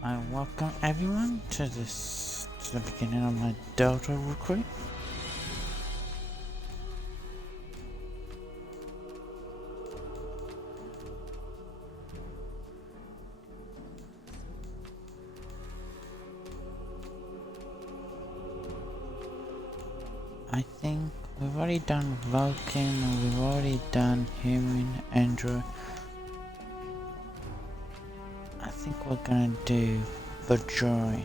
I welcome everyone to the beginning of my Delta Recrut. I think we've already done Vulcan and we've already done Human, Android. I think we're gonna do the droid.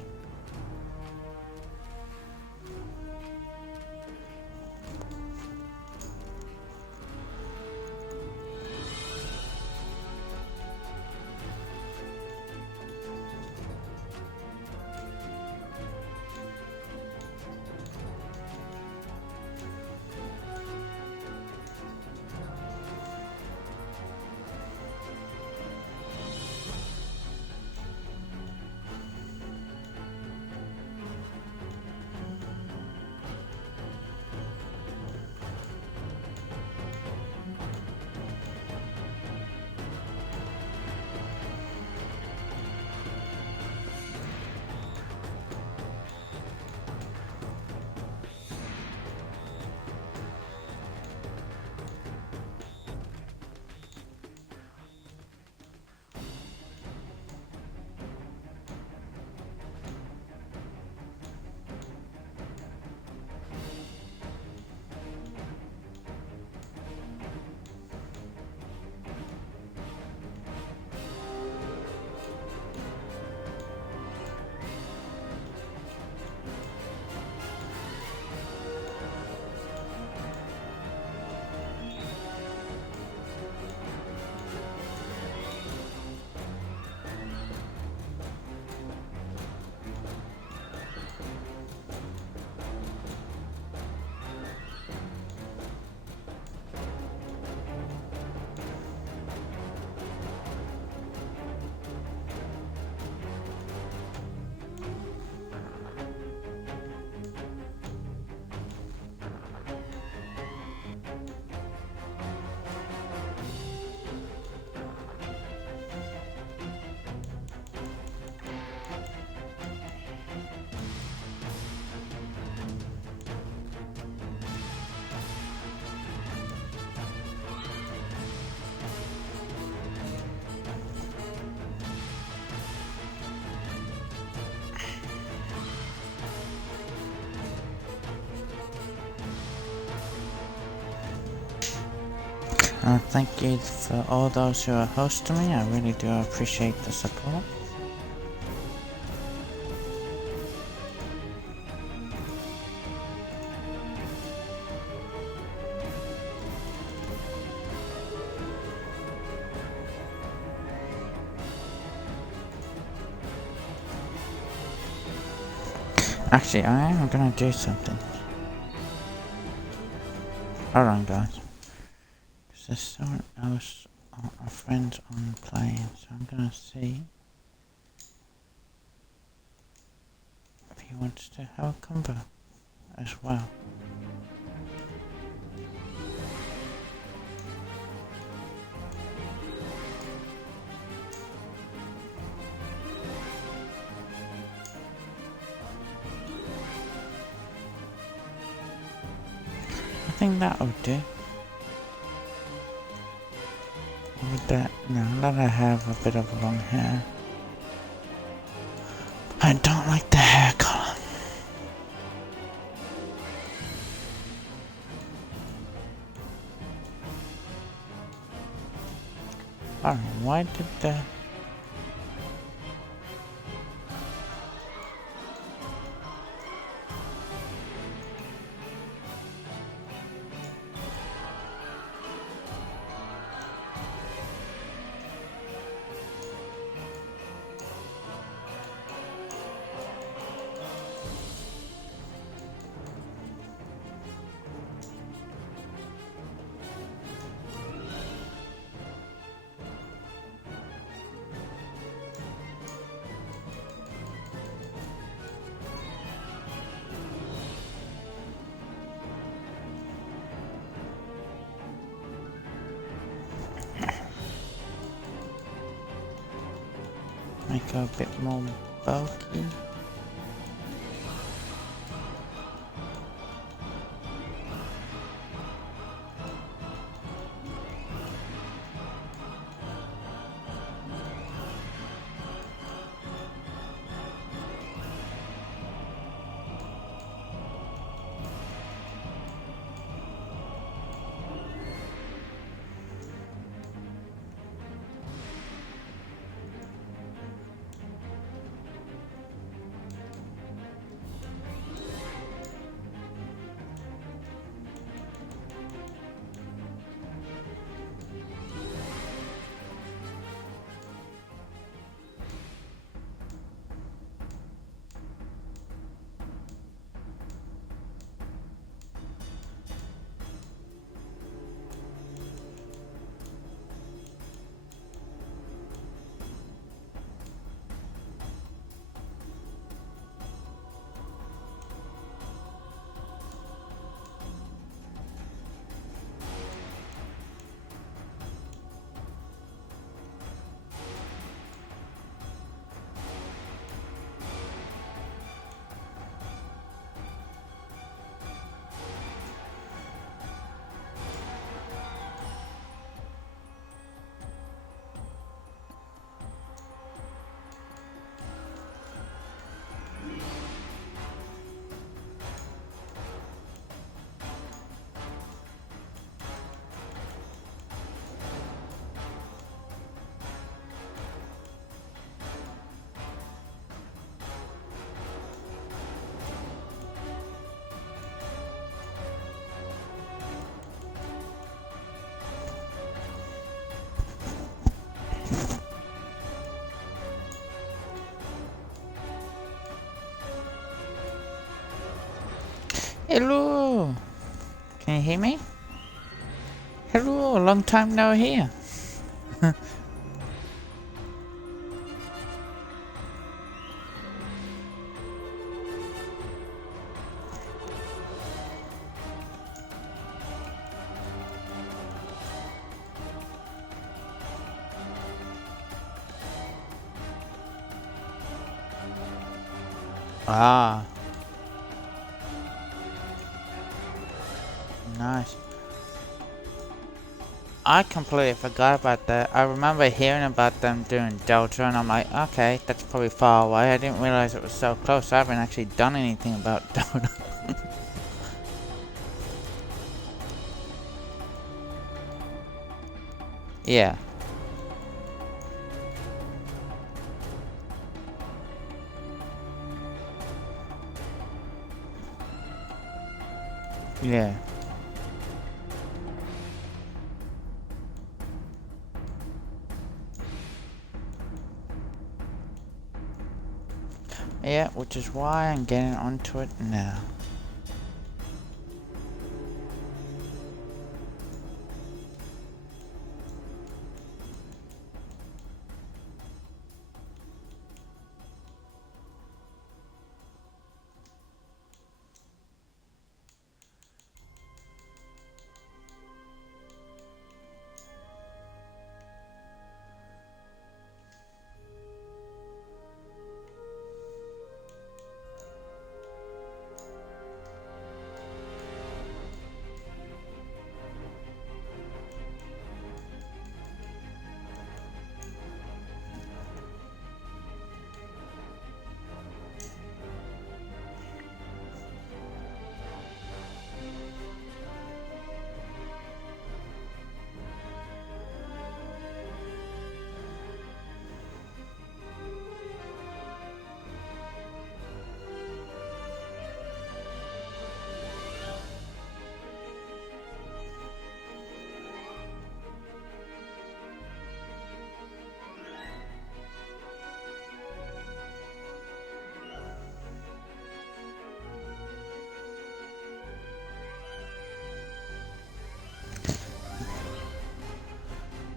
Thank you for all those who are hosting me. I really do appreciate the support. Actually, I am gonna do something. Hold on, guys. There's someone else, a friend on playing, so I'm gonna see if he wants to have a combo as well. I think that'll do. With that, now that I have a bit of long hair, I don't like the hair color. Alright, why did the... Make her a bit more bulky. Hello! Can you hear me? Hello, long time no hear. Ah. Nice. I completely forgot about that. I remember hearing about them doing Delta and I'm like, okay, that's probably far away. I didn't realize it was so close. I haven't actually done anything about Delta. Yeah. Yeah. Yeah, which is why I'm getting onto it now.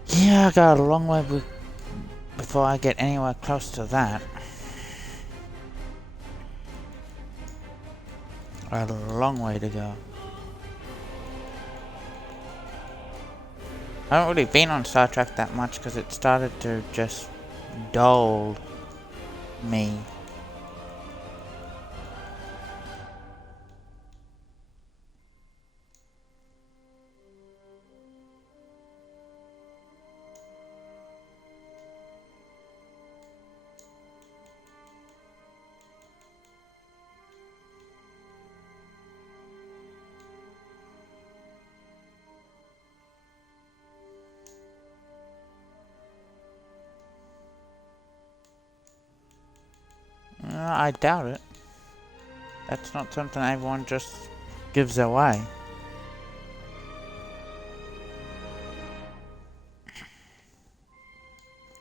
Yeah, I got a long way before I get anywhere close to that. I had a long way to go. I haven't really been on Star Trek that much because it started to just dull me. I doubt it. That's not something everyone just gives away.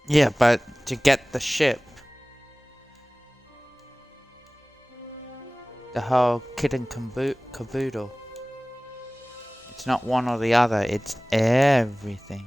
Yeah, but to get the ship, the whole kit and caboodle, it's not one or the other, it's everything.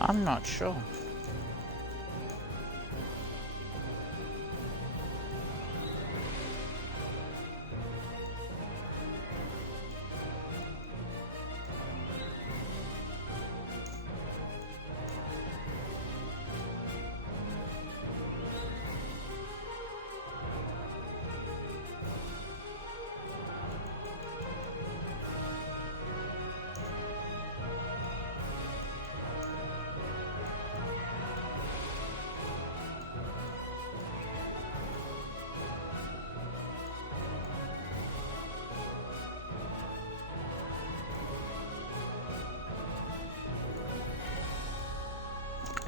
I'm not sure.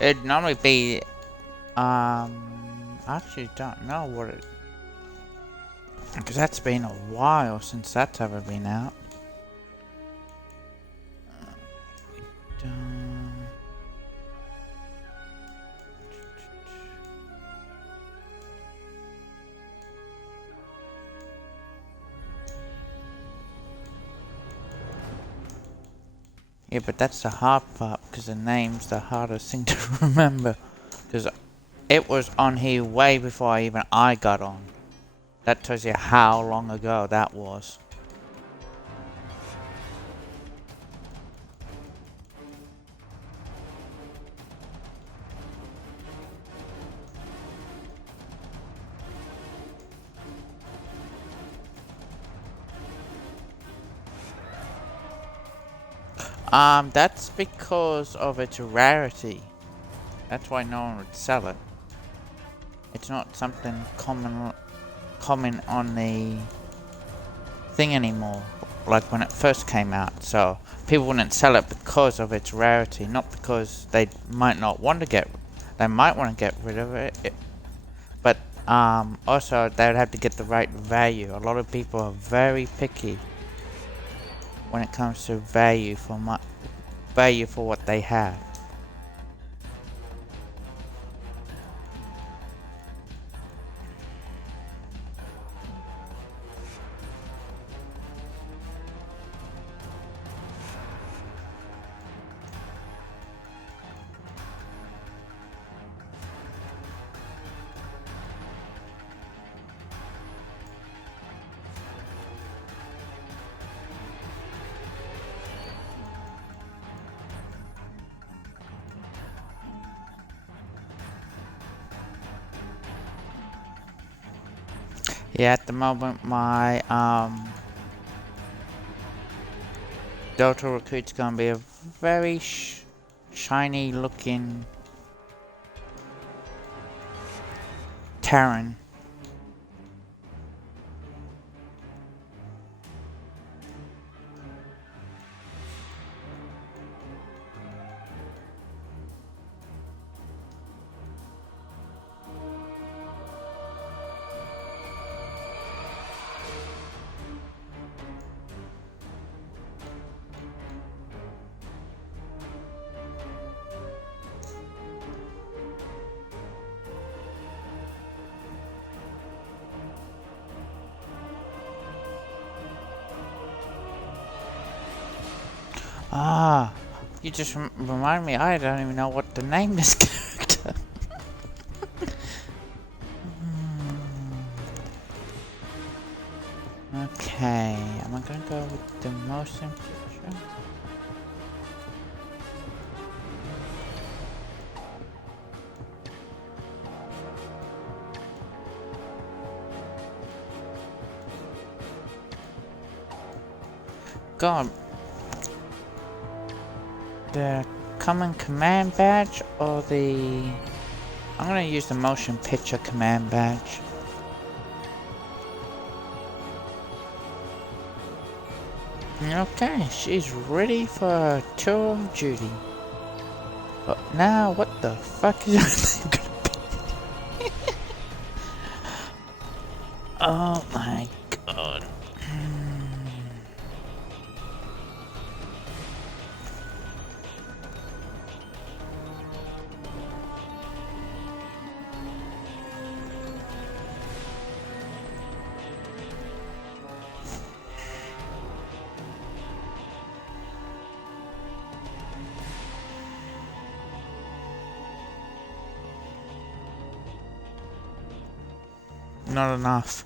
It'd normally be, I actually don't know what it, because that's been a while since that's ever been out. Yeah, but that's the hard part, because the name's the hardest thing to remember. Because it was on here way before even I got on. That tells you how long ago that was. That's because of its rarity. That's why no one would sell it. It's not something common on the thing anymore, like when it first came out. So people wouldn't sell it because of its rarity, not because they might not want to they might want to get rid of it, but also they would have to get the right value. A lot of people are very picky when it comes to value for what they have. Yeah, at the moment my Delta Recruit's gonna be a very shiny looking Terran. Ah, you just remind me, I don't even know what to name this character. Okay, am I gonna go with the motion picture? God, the common command badge or the... I'm gonna use the motion picture command badge. Okay, she's ready for a tour of duty. But now, what the fuck is everything gonna be? Oh my god. Not enough.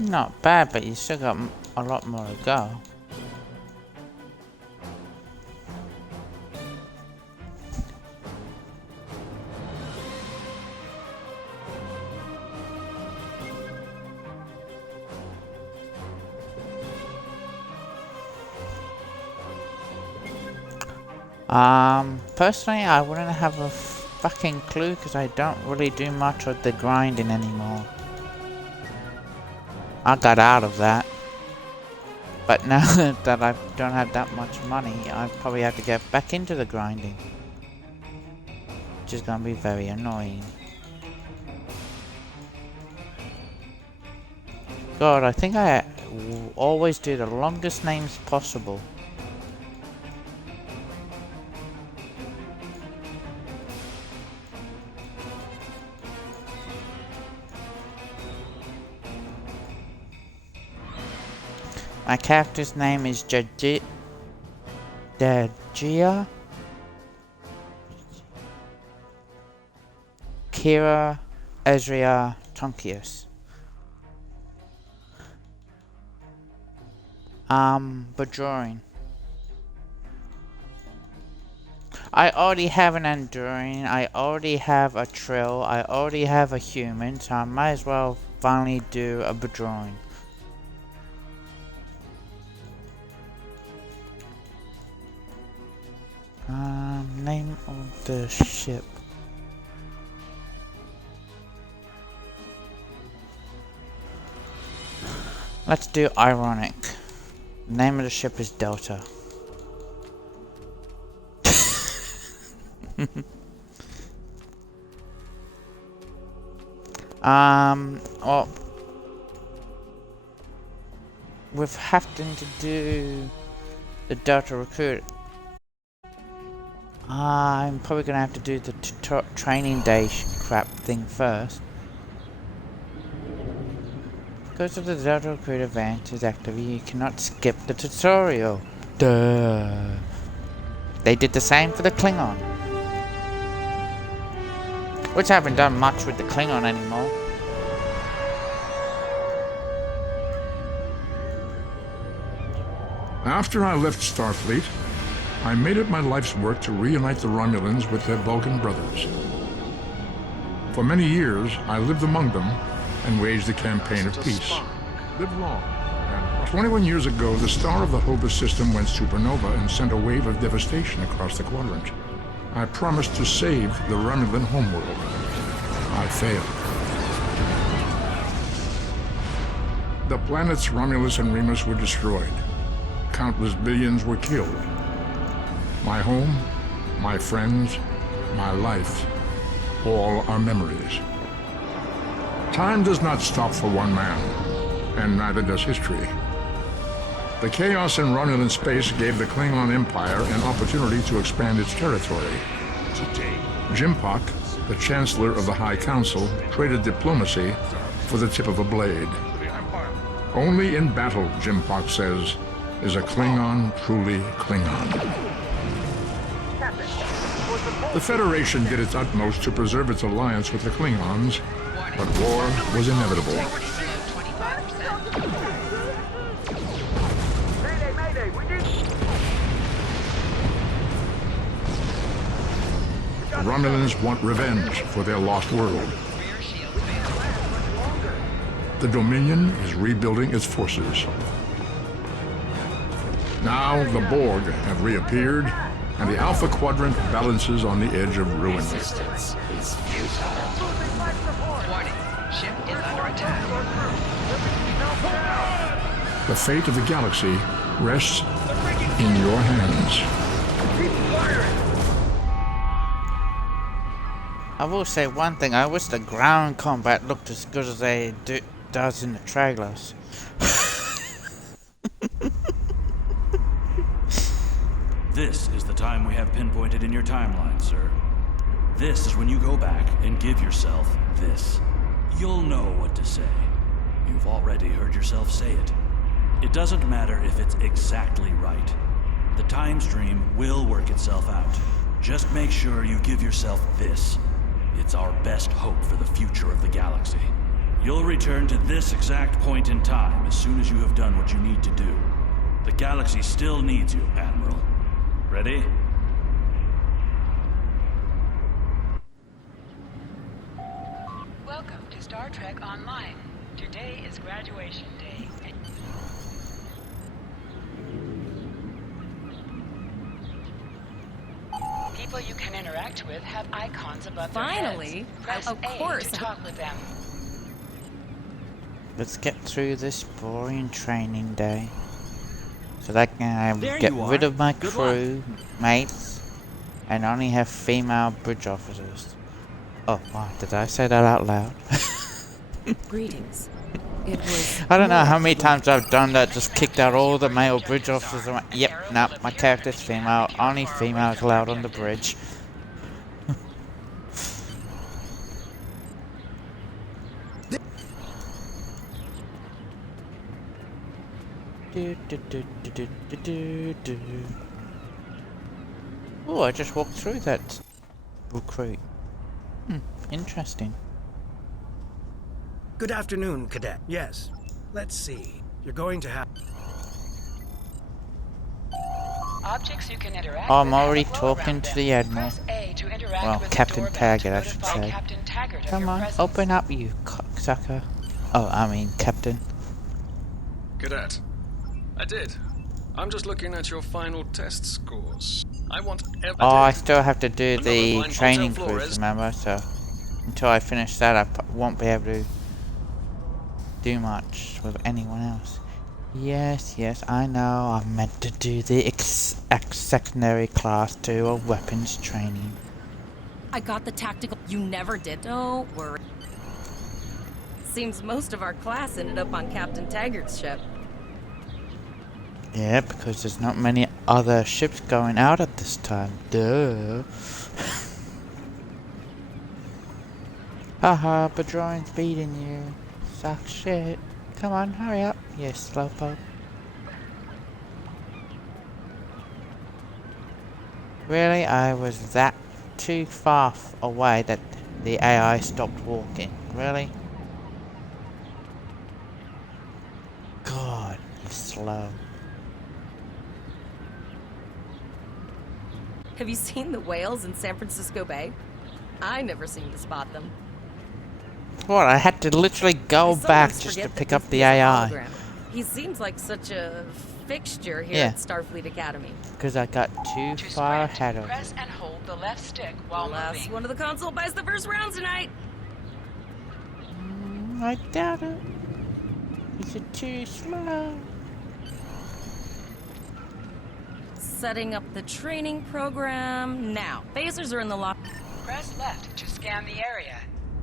Not bad, but you still got a lot more to go. Personally, I wouldn't have a fucking clue because I don't really do much of the grinding anymore. I got out of that. But now that I don't have that much money, I probably have to get back into the grinding. Which is gonna be very annoying. God, I think I always do the longest names possible. My character's name is Dajia Kira Ezria Tonkius. Bajoran. I already have an Enduring, I already have a Trill, I already have a human, so I might as well finally do a Bajoran. Name of the ship. Let's do ironic. The name of the ship is Delta. Well, with having to do the Delta Recruit, I'm probably gonna have to do the training day crap thing first. Because of the Delta Recruit event is active, you cannot skip the tutorial. Duh. They did the same for the Klingon. Which I haven't done much with the Klingon anymore. After I left Starfleet, I made it my life's work to reunite the Romulans with their Vulcan brothers. For many years, I lived among them and waged a campaign of peace. Live long. 21 years ago, the star of the Hobus system went supernova and sent a wave of devastation across the quadrant. I promised to save the Romulan homeworld. I failed. The planets Romulus and Remus were destroyed. Countless billions were killed. My home, my friends, my life, all are memories. Time does not stop for one man, and neither does history. The chaos in Romulan space gave the Klingon Empire an opportunity to expand its territory. Jimpak, the Chancellor of the High Council, traded diplomacy for the tip of a blade. Only in battle, Jimpak says, is a Klingon truly Klingon. The Federation did its utmost to preserve its alliance with the Klingons, but war was inevitable. The Romulans want revenge for their lost world. The Dominion is rebuilding its forces. Now the Borg have reappeared, and the Alpha Quadrant balances on the edge of ruin. Resistance is futile. Warning, ship is under attack. The fate of the galaxy rests in your hands. I will say one thing, I wish the ground combat looked as good as they does in the trailers. This is the time we have pinpointed in your timeline, sir. This is when you go back and give yourself this. You'll know what to say. You've already heard yourself say it. It doesn't matter if it's exactly right. The time stream will work itself out. Just make sure you give yourself this. It's our best hope for the future of the galaxy. You'll return to this exact point in time as soon as you have done what you need to do. The galaxy still needs you, Admiral. Ready? Welcome to Star Trek Online. Today is graduation day. People you can interact with have icons above their heads. Finally! Press Of A course. to talk with them. Let's get through this boring training day. So that I can There get you rid are. of my Good crew mates and only have female bridge officers. Oh wow, did I say that out loud? Greetings. It was. I don't know how many times I've done that, just kicked out all the male bridge officers and went, yep, no, my character's female, only females allowed on the bridge. Oh, I just walked through that recruit. Interesting. Good afternoon, Cadet. Yes. Let's see. You're going to have... Objects you can interact Oh, I'm with have already a glow talking around to them. the Admiral. Press A to interact Well, with the Captain doorbell Taggart, to I should notify say. Captain Taggart of Come your on, presence. open up, you cocksucker. Oh, I mean, Captain. Cadet, I did. I'm just looking at your final test scores. I want Oh, I did. still have to do Another the fine training Hotel quiz, Flores. remember? So, until I finish that, I won't be able to do much with anyone else. Yes, yes, I know. I meant to do the secondary class 2 of weapons training. I got the tactical. You never did. Don't worry. Seems most of our class ended up on Captain Taggart's ship. Yeah, because there's not many other ships going out at this time. Duh. Haha, Badroin's beating you. Suck shit. Come on, hurry up. You slowpoke. Really? I was that too far away that the AI stopped walking. Really? God, you're slow. Have you seen the whales in San Francisco Bay? I never seem to spot them. What? I had to literally go back just to pick up the AI. He seems like such a fixture here Yeah. at Starfleet Academy. Because I got too To far sprint, ahead of him. press and hold the left stick while Last moving. one of the console buys the first round tonight. I doubt it. Is it too slow? Setting up the training program now. Phasers are in the lock. Press left to scan the area.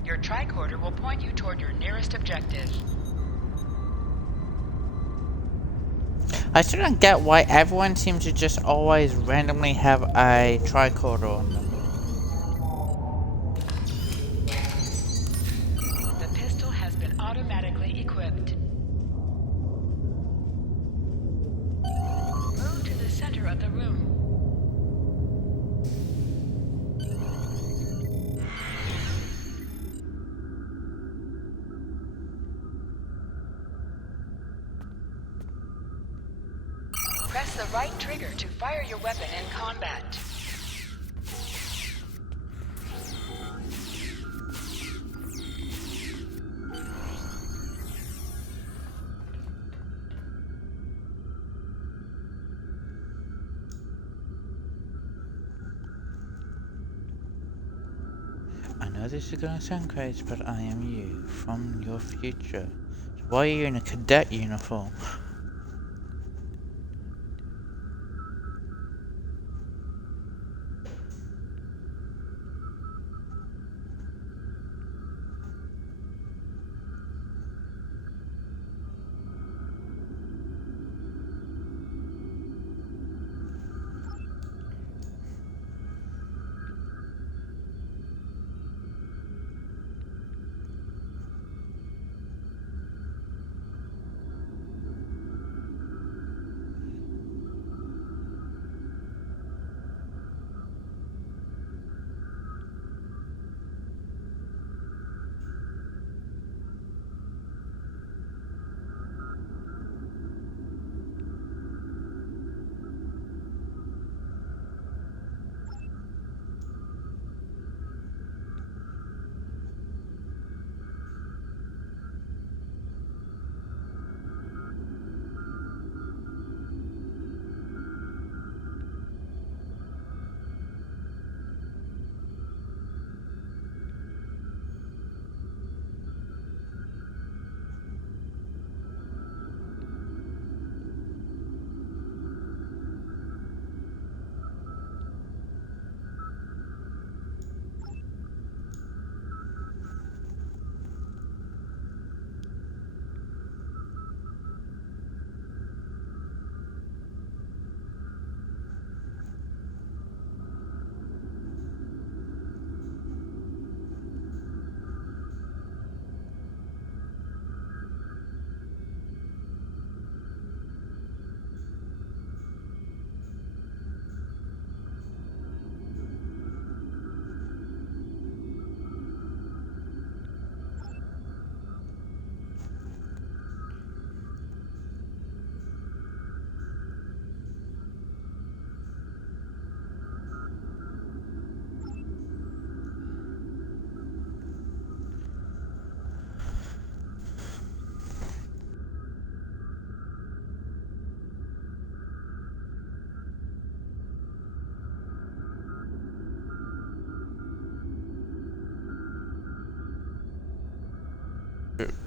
Your tricorder will point you toward your nearest objective. I still don't get why everyone seems to just always randomly have a tricorder on them. The pistol has been automatically equipped. Move to the center of the room. Press the right trigger to fire your weapon in combat. I know this is gonna sound crazy, but I am you, from your future. So why are you in a cadet uniform?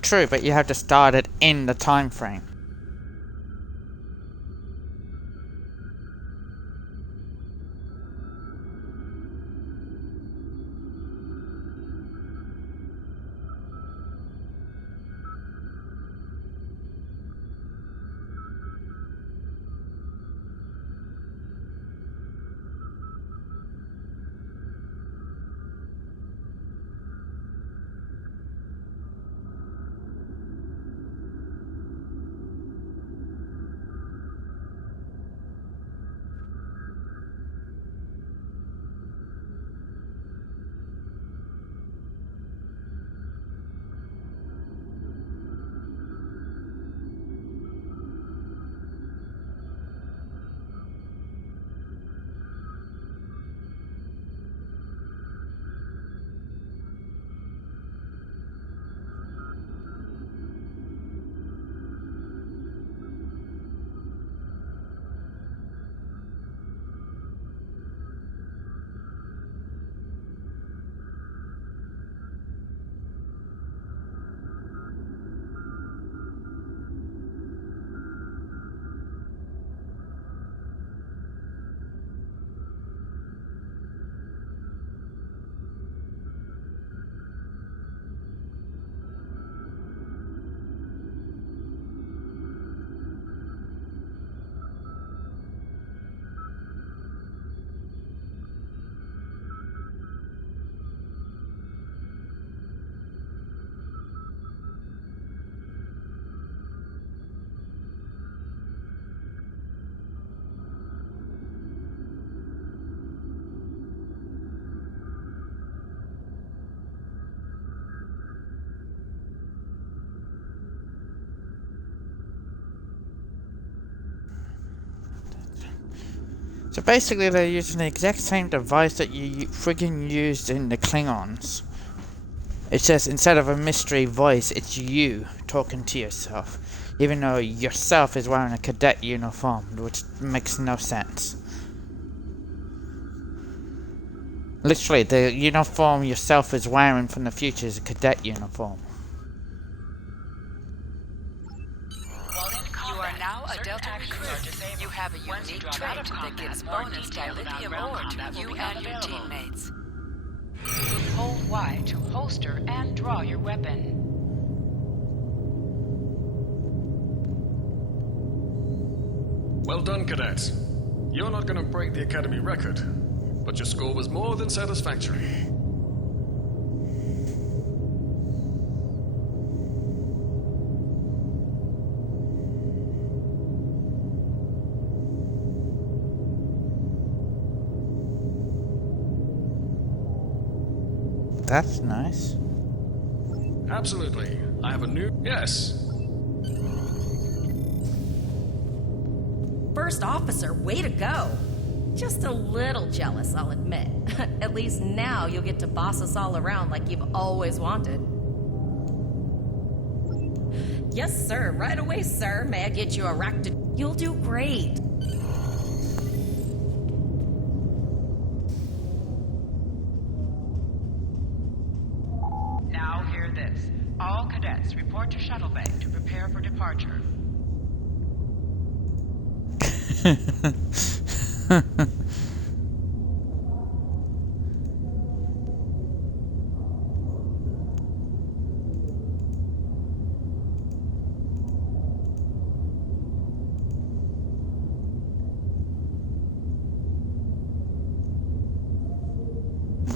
True, but you have to start it in the time frame. So basically they're using the exact same device that you friggin' used in the Klingons. It's just instead of a mystery voice, it's you talking to yourself. Even though yourself is wearing a cadet uniform, which makes no sense. Literally, the uniform yourself is wearing from the future is a cadet uniform. You are now a Delta Recrut. You have a unique trait that gives bonus dilithium ore to you and your teammates. Hold Y to holster and draw your weapon. Well done, cadet. You're not going to break the Academy record, but your score was more than satisfactory. That's nice. Absolutely. I have a new... Yes. First officer, way to go. Just a little jealous, I'll admit. At least now you'll get to boss us all around like you've always wanted. Yes, sir. Right away, sir. May I get you a rack to... You'll do great. Now hear this. All cadets report to shuttle bay to prepare for departure.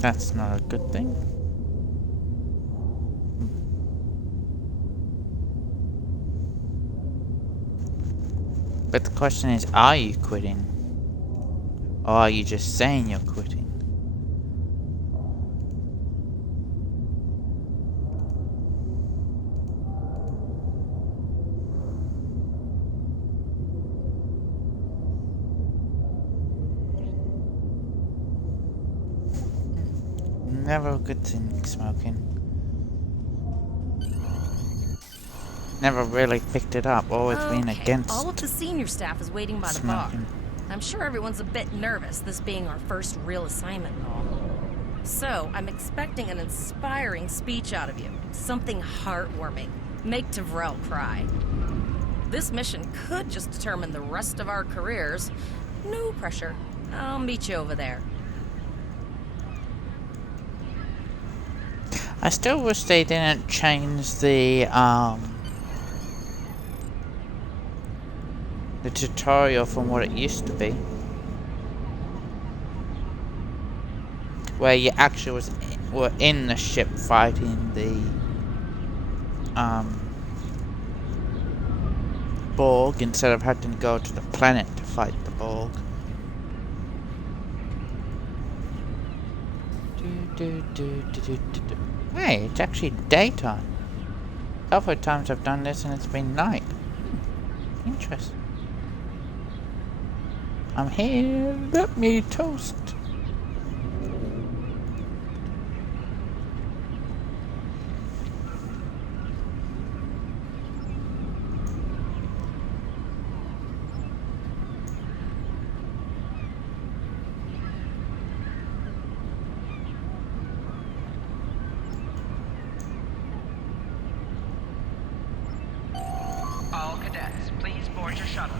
That's not a good thing. But the question is, are you quitting? Or are you just saying you're quitting? Never a good thing, smoking. Never really picked it up, always been against all of the senior staff is waiting by the bar. smoking. I'm sure everyone's a bit nervous, this being our first real assignment and all. So, I'm expecting an inspiring speech out of you. Something heartwarming. Make Tavrel cry. This mission could just determine the rest of our careers. No pressure. I'll meet you over there. I still wish they didn't change the tutorial from what it used to be, where you actually were in the ship fighting the Borg instead of having to go to the planet to fight the Borg. Hey, it's actually daytime. A couple of times I've done this and it's been night. Interesting. I'm here, let me toast. All cadets, please board your shuttle.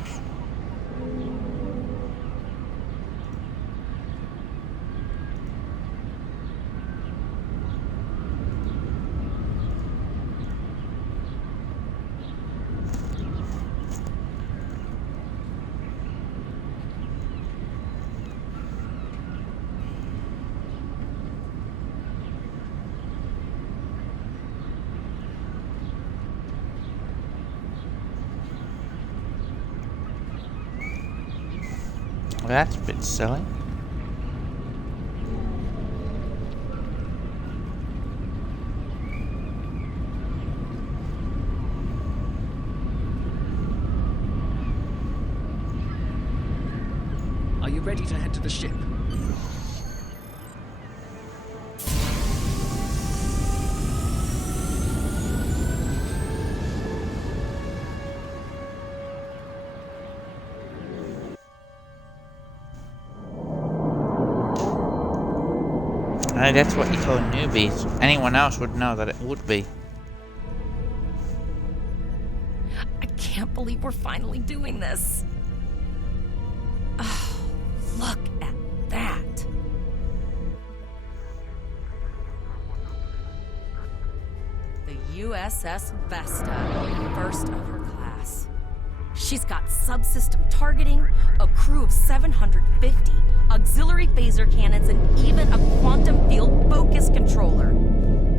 Well, that's a bit silly. Are you ready to head to the ship? That's what you call newbies. Anyone else would know that it would be. I can't believe we're finally doing this. Oh, look at that. The USS Vesta, first of her class. She's got subsystem targeting, a crew of 750, auxiliary phaser cannons, and even a quantum field focus controller.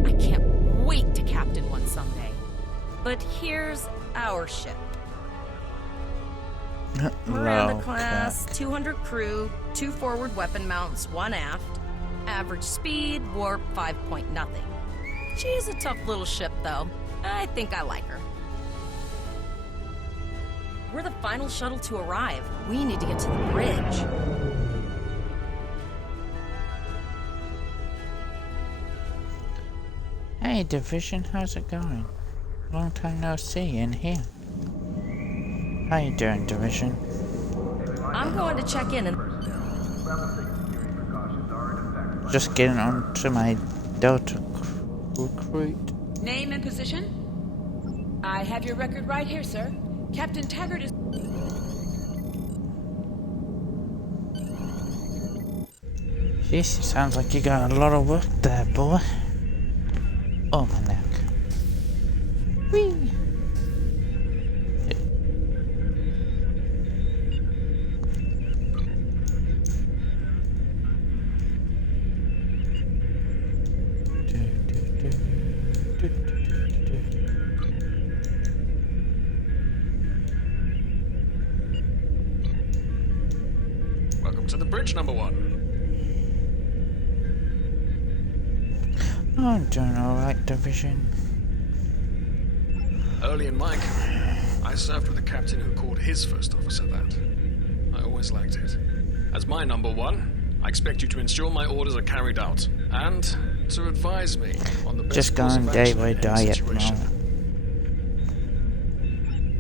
I can't wait to captain one someday. But here's our ship. Miranda class, 200 crew, 2 forward weapon mounts, 1 aft. Average speed, warp 5.0. She's a tough little ship, though. I think I like her. We're the final shuttle to arrive. We need to get to the bridge. Hey, Division, how's it going? Long time no see in here. How you doing, Division? I'm going to check in and... Just getting on to my Delta Recrut. Name and position? I have your record right here, sir. Captain Taggart is... Jeez, sounds like you got a lot of work there, boy. Oh, my neck. Whee! Welcome to the bridge, number 1. I'm doing alright, Division. Early in my career, I served with a captain who called his first officer that. I always liked it. As my number 1, I expect you to ensure my orders are carried out, and to advise me on the best Just course going of day action by in any day at the situation. moment.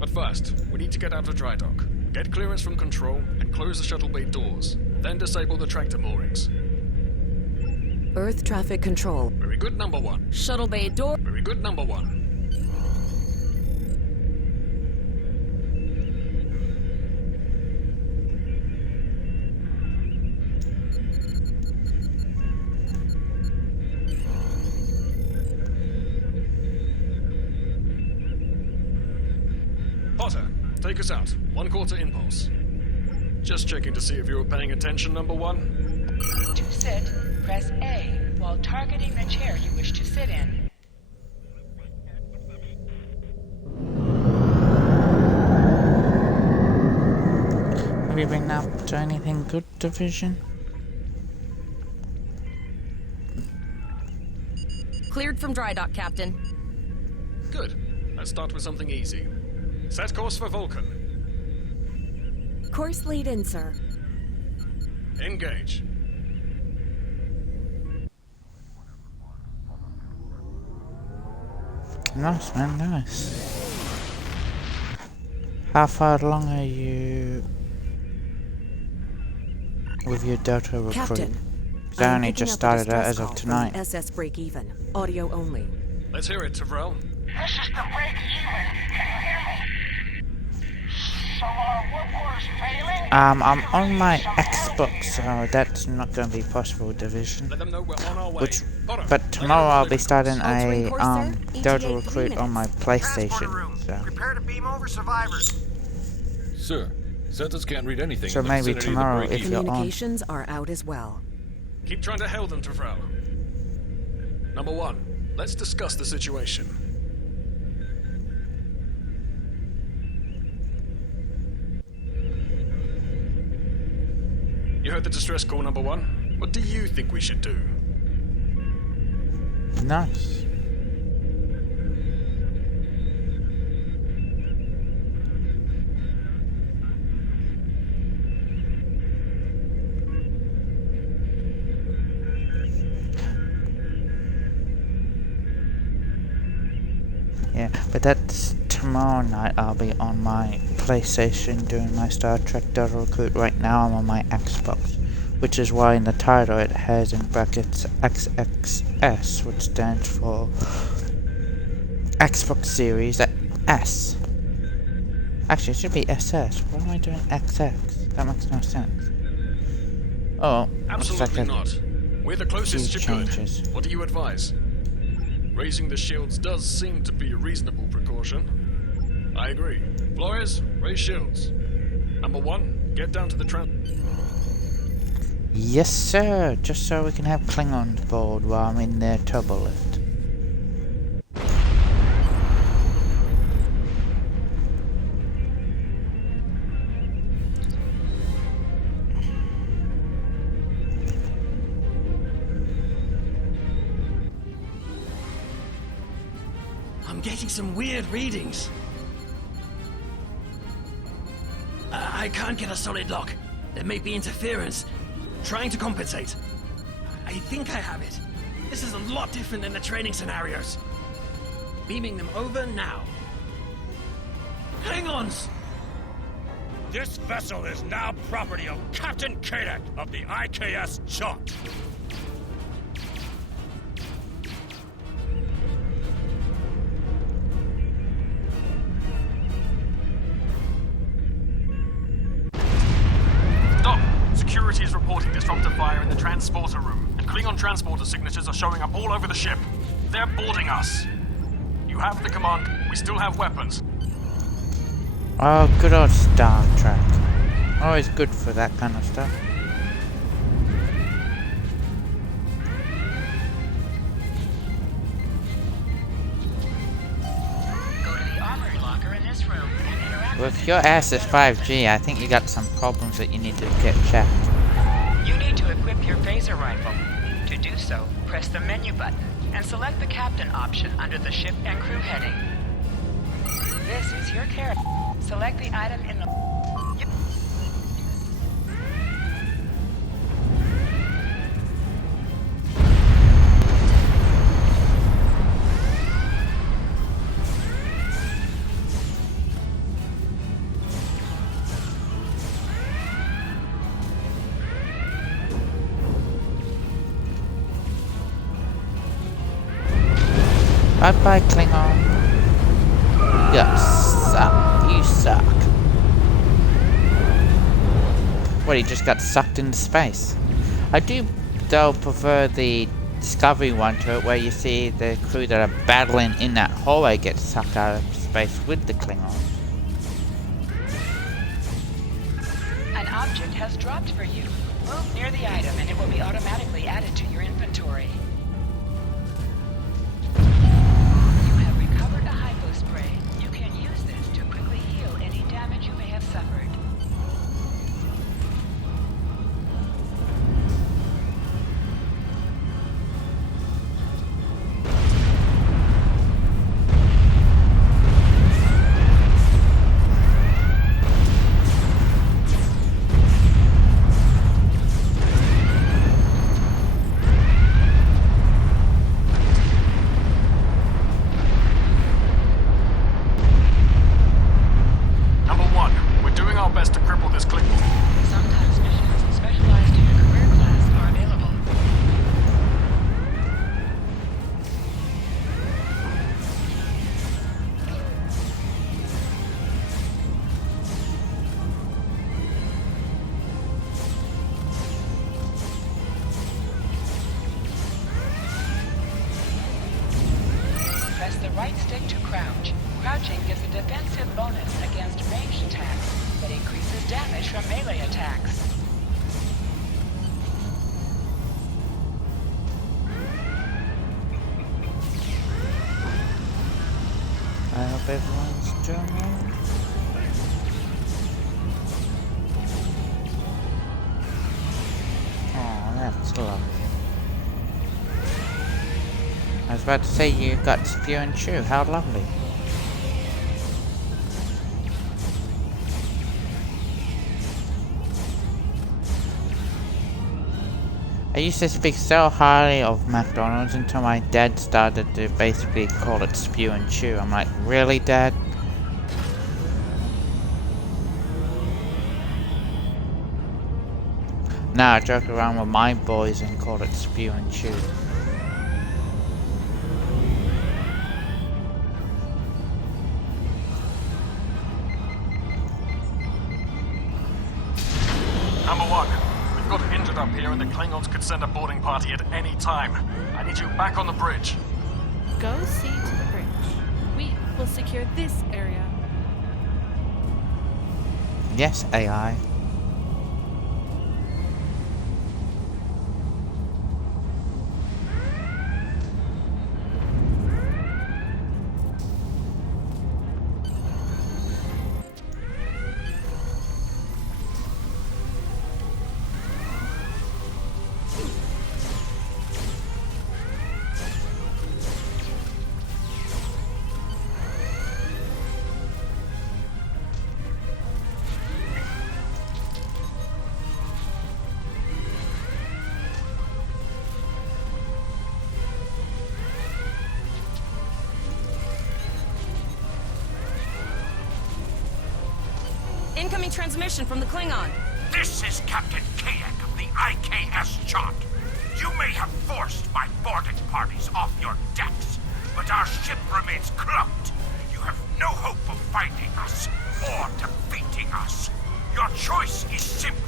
But first, we need to get out of dry dock, get clearance from control, and close the shuttle bay doors. Then disable the tractor moorings. Earth traffic control. Very good, number one. Shuttle bay door. Very good, number one. Potter, take us out. 1/4 impulse. Just checking to see if you were paying attention, number one. To sit, press A while targeting the chair you wish to sit in. Have you been up to anything good, Division? Cleared from dry dock, Captain. Good. Let's start with something easy. Set course for Vulcan. Course lead in, sir. Engage. Nice, man, nice. How far along are you with your Delta Recrut? Captain, I only just started it as of tonight. SS break even. Audio only. Let's hear it, Tavrel. This is the break even. Can you hear me? So our work orders failing? I'm on my Xbox, so that's not going to be possible, Division. Let them know we're on our way. But tomorrow I'll be starting a course, sir. Delta ETA Recruit 3 on my minutes. PlayStation. So, Prepare to beam over survivors. Sir, Centers can't read anything. so in the maybe vicinity of the tomorrow break-even. if you're on. Communications are out as well. Keep trying to hail them, Tavrel. Number one, let's discuss the situation. You heard the distress call, number one. What do you think we should do? Nice. Yeah, but that's tomorrow night. I'll be on my PlayStation doing my Star Trek Delta Recruit. Right now I'm on my Xbox, which is why in the title it has in brackets XXS, which stands for Xbox Series S. Actually, it should be SS. Why am I doing XX? That makes no sense. Oh, Absolutely not. We're the closest few you could. changes. What do you advise? Raising the shields does seem to be a reasonable precaution. I agree. Flores, raise shields. Number one, get down to the Yes, sir. Just so we can have Klingons aboard while I'm in their turbo lift. I'm getting some weird readings. I can't get a solid lock. There may be interference. Trying to compensate. I think I have it. This is a lot different than the training scenarios. Beaming them over now. Klingons! This vessel is now property of Captain Kadek of the IKS Jaunt. Doc, security is reporting disruptor fire in the transporter room, and Klingon transporter signatures are showing up all over the ship. They're boarding us. You have the command. We still have weapons. Oh, good old Star Trek. Always good for that kind of stuff. Go to the armory locker in this room and interact Well, if your ass is 5G, I think you got some problems that you need to get checked. You need to equip your phaser rifle. To do so, press the menu button and select the captain option under the ship and crew heading. This is your character. Select the item in the... Bye-bye, Klingon. You suck. You suck. Well, he just got sucked into space. I do, though, prefer the Discovery one to it, where you see the crew that are battling in that hallway get sucked out of space with the Klingons. An object has dropped for you. Move near the item and it will be automatically added to your inventory. You have recovered a hypo spray. You can use this to quickly heal any damage you may have suffered. Press the right stick to crouch. Crouching gives a defensive bonus against ranged attacks, but increases damage from melee attacks. I hope everyone's doing well. Oh, that's lovely. I was about to say you got Spew and Chew. How lovely. I used to speak so highly of McDonald's until my dad started to basically call it Spew and Chew. I'm like, really, Dad? Now I joke around with my boys and call it Spew and Chew. Number one, we've got injured up here and the Klingons could send a boarding party at any time. I need you back on the bridge. Go see to the bridge. We will secure this area. Yes, AI. Incoming transmission from the Klingon. This is Captain Kayak of the IKS Chart. You may have forced my boarding parties off your decks, but our ship remains cloaked. You have no hope of finding us or defeating us. Your choice is simple.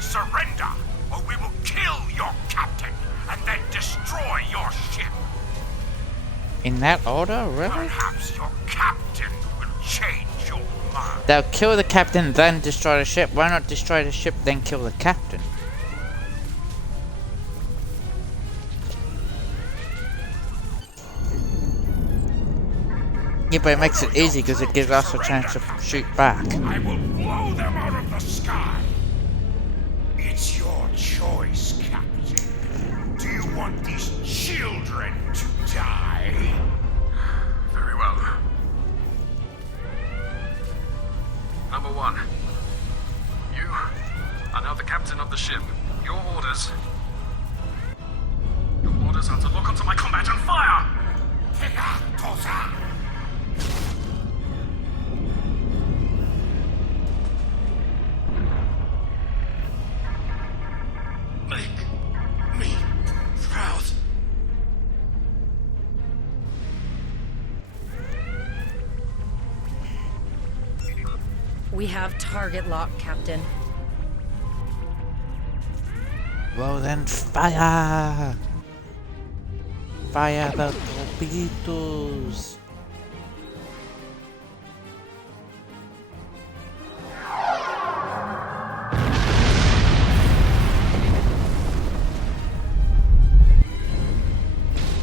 Surrender, or we will kill your captain and then destroy your ship. In that order, really? Perhaps your captain will change your mind. They'll kill the captain, then destroy the ship. Why not destroy the ship, then kill the captain? Yeah, but it makes it easy because it gives us a chance to shoot back. I will blow them out of the sky. It's your choice, Captain. Do you want these children to die? Very well. Number one, you are now the captain of the ship. Your orders are to look onto my combat and fire! Make me proud. We have target lock, Captain. Well then, fire! Fire the torpedoes!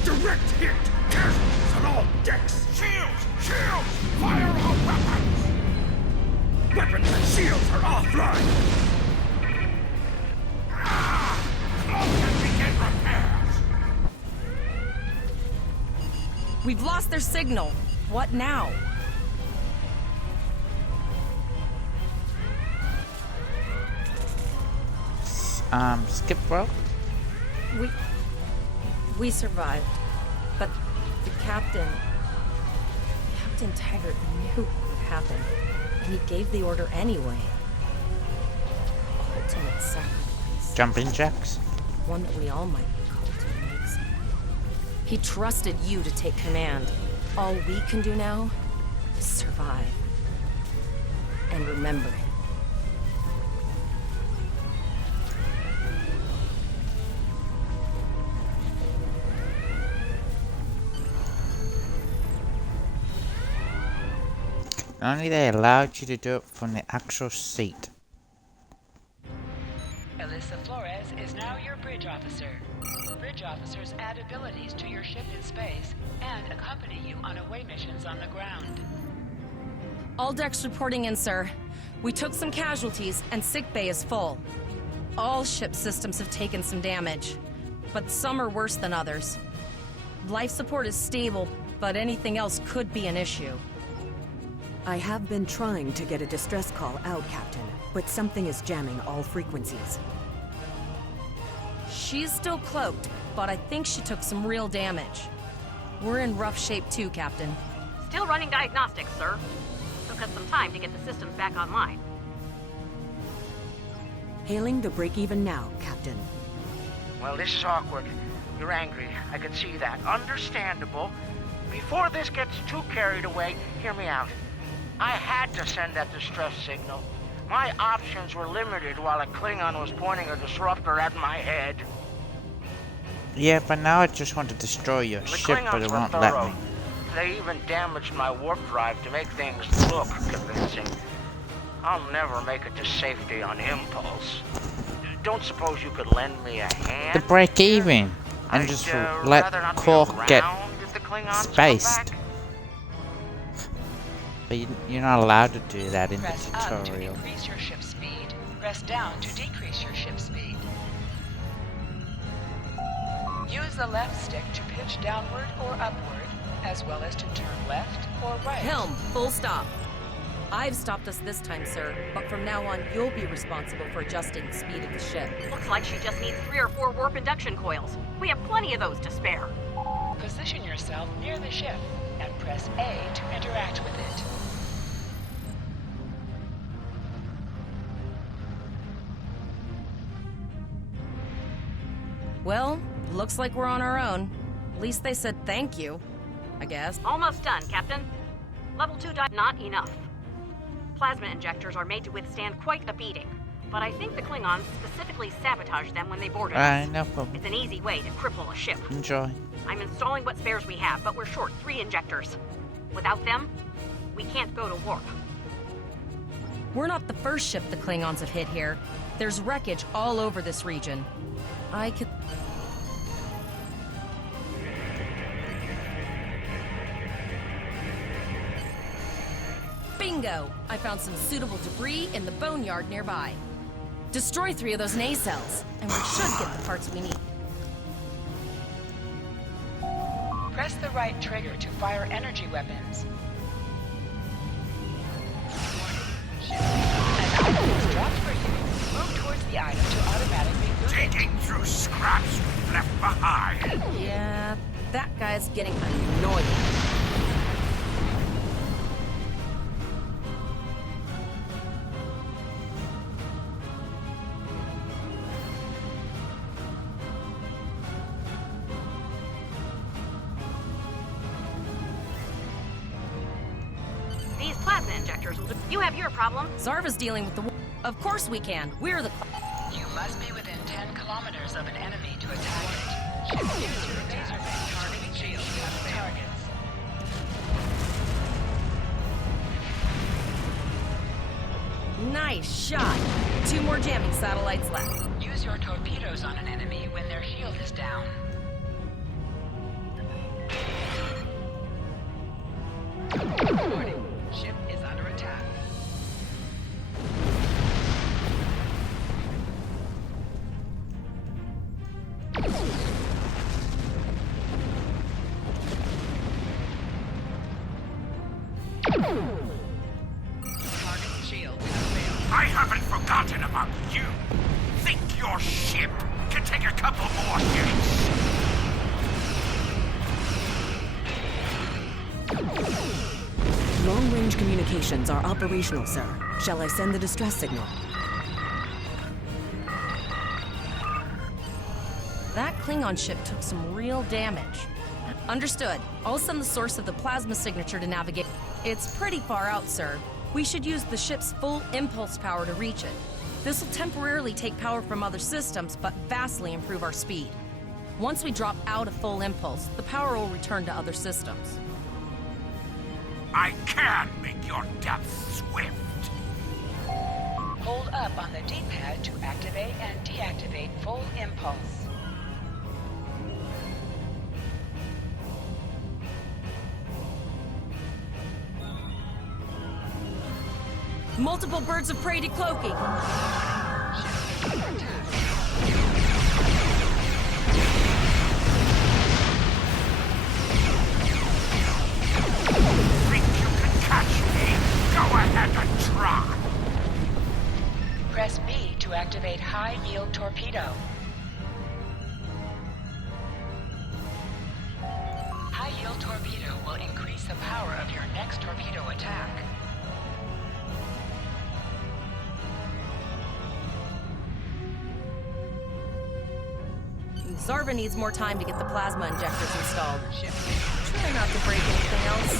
Direct hit! Casualties on all decks! Shields! Shields! Fire all weapons! Weapons and shields are offline! Close and begin repairs! We've lost their signal. What now? Skip rope? We survived. But the Captain Taggart knew what would happen. And he gave the order anyway. Ultimate sacrifice. Jumping jacks? One that we all might be called to make someday. He trusted you to take command. All we can do now is survive. And remember it. Only they allowed you to do it from the actual seat. Alyssa Flores is now your bridge officer. Bridge officers add abilities to your ship in space and accompany you on away missions on the ground. All decks reporting in, sir. We took some casualties, and sickbay is full. All ship systems have taken some damage, but some are worse than others. Life support is stable, but anything else could be an issue. I have been trying to get a distress call out, Captain, but something is jamming all frequencies. She's still cloaked, but I think she took some real damage. We're in rough shape too, Captain. Still running diagnostics, sir. Took us some time to get the systems back online. Hailing the break-even now, Captain. Well, this is awkward. You're angry. I can see that. Understandable. Before this gets too carried away, hear me out. I had to send that distress signal. My options were limited while a Klingon was pointing a disruptor at my head. Yeah, but now I just want to destroy your ship, but it won't let me. They even damaged my warp drive to make things look convincing. I'll never make it to safety on impulse. Don't suppose you could lend me a hand? The break even, and just let Cork get spaced. But you're not allowed to do that in the Press up to tutorial. increase your ship speed. Press down to decrease your ship speed. Use the left stick to pitch downward or upward, as well as to turn left or right. Helm, full stop. I've stopped us this time, sir, but from now on, you'll be responsible for adjusting the speed of the ship. Looks like she just needs 3 or 4 warp induction coils. We have plenty of those to spare. Position yourself near the ship and press A to interact with it. Well, looks like we're on our own. At least they said thank you, I guess. Almost done, Captain. Level 2 not enough. Plasma injectors are made to withstand quite a beating, but I think the Klingons specifically sabotaged them when they boarded us. No problem. It's an easy way to cripple a ship. Enjoy. I'm installing what spares we have, but we're short 3 injectors. Without them, we can't go to warp. We're not the first ship the Klingons have hit here. There's wreckage all over this region. I could... Bingo! I found some suitable debris in the boneyard nearby. Destroy 3 of those nacelles, and we should get the parts we need. Press the right trigger to fire energy weapons. An item is dropped for you. Move towards the item to automatically move it. Digging through scraps we've left behind. Yeah, that guy's getting annoying. injectors will... You have your problem. Zarva's dealing with the... Of course we can. We're the... You must be within 10 kilometers of an enemy to attack it. Use your laser beam targeting shield to cover targets. Nice shot. 2 more jamming satellites left. Use your torpedoes on an enemy when their shield is down. Warning. Ship is under attack. Target shield has failed. I haven't forgotten about you. Think your ship can take a couple more hits? Long-range communications are operational, sir. Shall I send the distress signal? That Klingon ship took some real damage. Understood. I'll send the source of the plasma signature to navigate. It's pretty far out, sir. We should use the ship's full impulse power to reach it. This will temporarily take power from other systems, but vastly improve our speed. Once we drop out of full impulse, the power will return to other systems. I can make your death swift. Hold up on the D-pad to activate and deactivate full impulse. Multiple birds of prey decloaking. Think you can catch me? Go ahead and try. Press B to activate high-yield torpedo. High-yield torpedo will increase the power of your next torpedo attack. Zarva needs more time to get the plasma injectors installed. Try not to break anything else.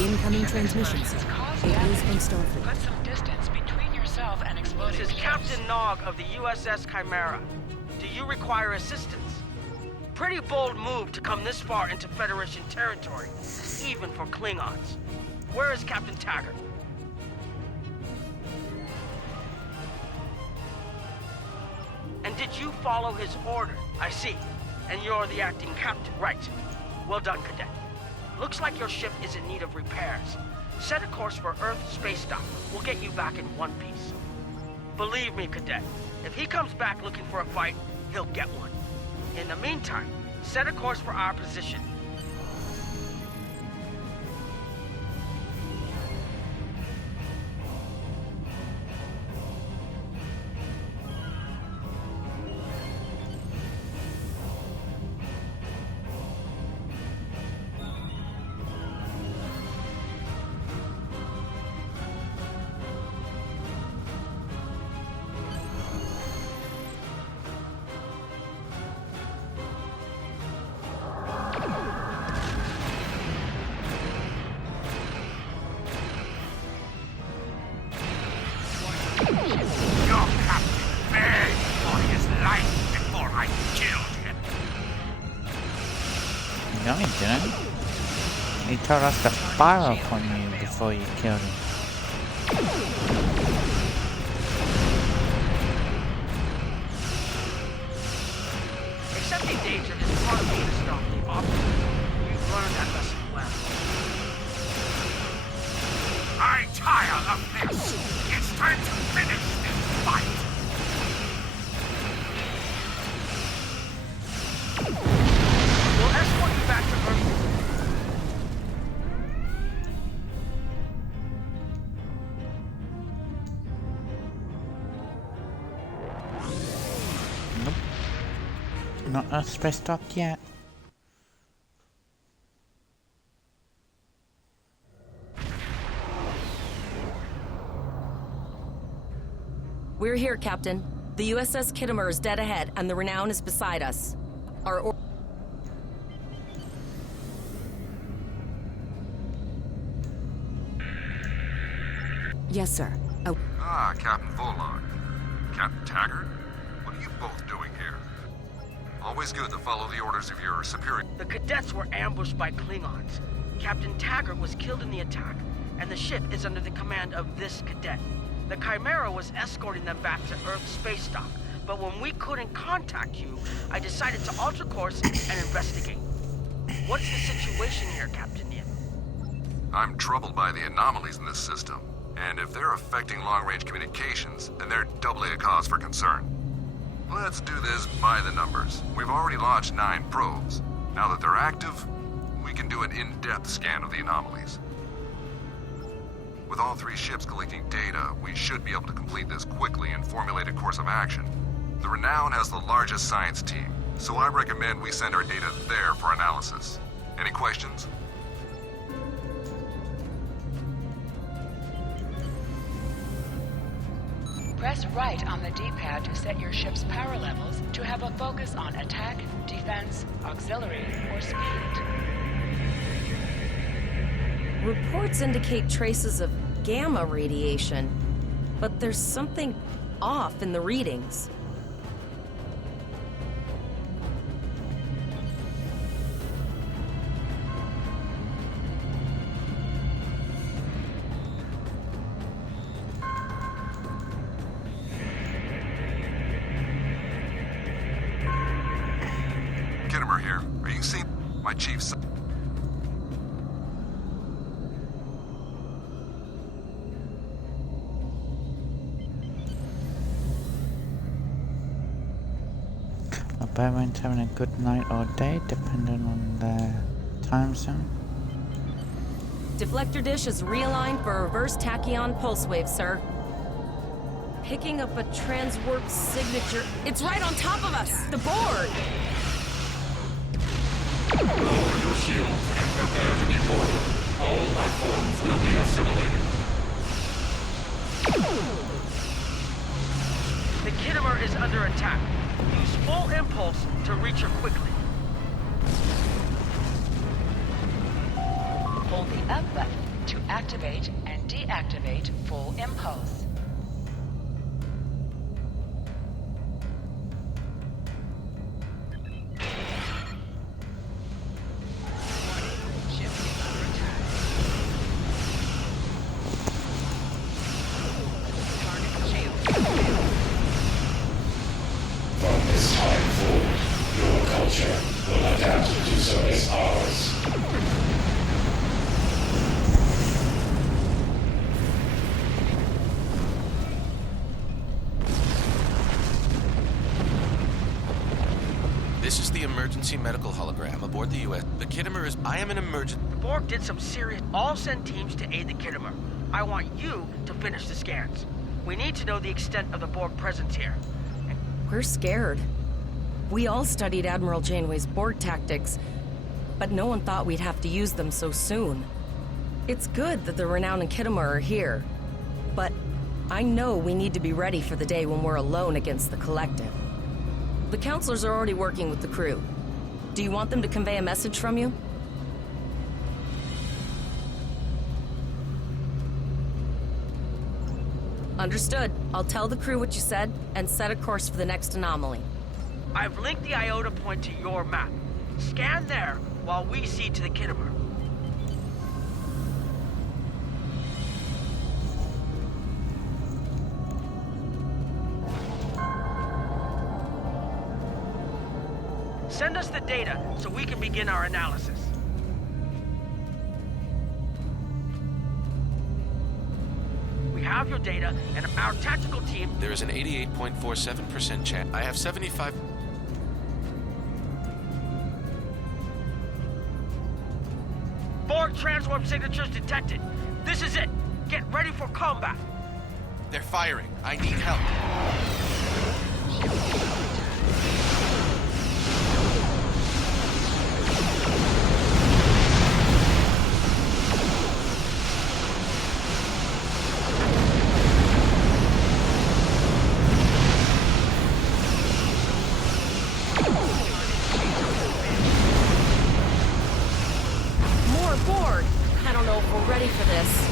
Incoming transmission, sir. It is from Starfleet. Put some distance between yourself and exploded This is Captain Nog of the USS Chimera. Do you require assistance? Pretty bold move to come this far into Federation territory, even for Klingons. Where is Captain Taggart? And did you follow his order? I see. And you're the acting captain, right? Well done, Cadet. Looks like your ship is in need of repairs. Set a course for Earth space dock. We'll get you back in one piece. Believe me, Cadet, if he comes back looking for a fight, he'll get one. In the meantime, set a course for our position. Your captain begged for his life before I killed him. No, he didn't. He told us to fire upon you before you killed him. Accepting danger is part of being a Starfleet officer. You've learned that lesson well. I tire of this. It's time to finish this fight. We'll escort you back to Earth. Nope. Not a space dock yet. We're here, Captain. The USS Kittimer is dead ahead, and the Renown is beside us. Yes, sir. Oh. Ah, Captain Volog. Captain Taggart? What are you both doing here? Always good to follow the orders of your superior. The cadets were ambushed by Klingons. Captain Taggart was killed in the attack, and the ship is under the command of this cadet. The Chimera was escorting them back to Earth space dock, but when we couldn't contact you, I decided to alter course and investigate. What's the situation here, Captain Yin? I'm troubled by the anomalies in this system, and if they're affecting long-range communications, then they're doubly a cause for concern. Let's do this by the numbers. We've already launched 9 probes. Now that they're active, we can do an in-depth scan of the anomalies. With all 3 ships collecting data, we should be able to complete this quickly and formulate a course of action. The Renown has the largest science team, so I recommend we send our data there for analysis. Any questions? Press right on the D-pad to set your ship's power levels to have a focus on attack, defense, auxiliary, or speed. Reports indicate traces of gamma radiation, but there's something off in the readings. Kittimer here. Are you seeing my chief's... Everyone's having a good night or day, depending on their time zone. Deflector dish is realigned for reverse tachyon pulse wave, sir. Picking up a transwarp signature. It's right on top of us! The board! Lower your shield and prepare to be boarded. All life forms will be assimilated. The Kittimer is under attack. Use full impulse to reach her quickly. Hold the up button to activate and deactivate full impulse. From this time forward, your culture will adapt to so as ours. This is the emergency medical hologram aboard the U.S. The Kittimer is... I am an emergency... The Borg did some serious... All send teams to aid the Kittimer. I want you to finish the scans. We need to know the extent of the Borg presence here. We're scared. We all studied Admiral Janeway's Borg tactics, but no one thought we'd have to use them so soon. It's good that the Renown and Kittimer are here, but I know we need to be ready for the day when we're alone against the Collective. The counselors are already working with the crew. Do you want them to convey a message from you? Understood. I'll tell the crew what you said and set a course for the next anomaly. I've linked the iota point to your map. Scan there while we see to the Kittimer. Send us the data so we can begin our analysis. We have your data, and our tactical team... There is an 88.47% chance. I have 75... Borg transwarp signatures detected. This is it. Get ready for combat. They're firing. I need help. Borg. I don't know if we're ready for this.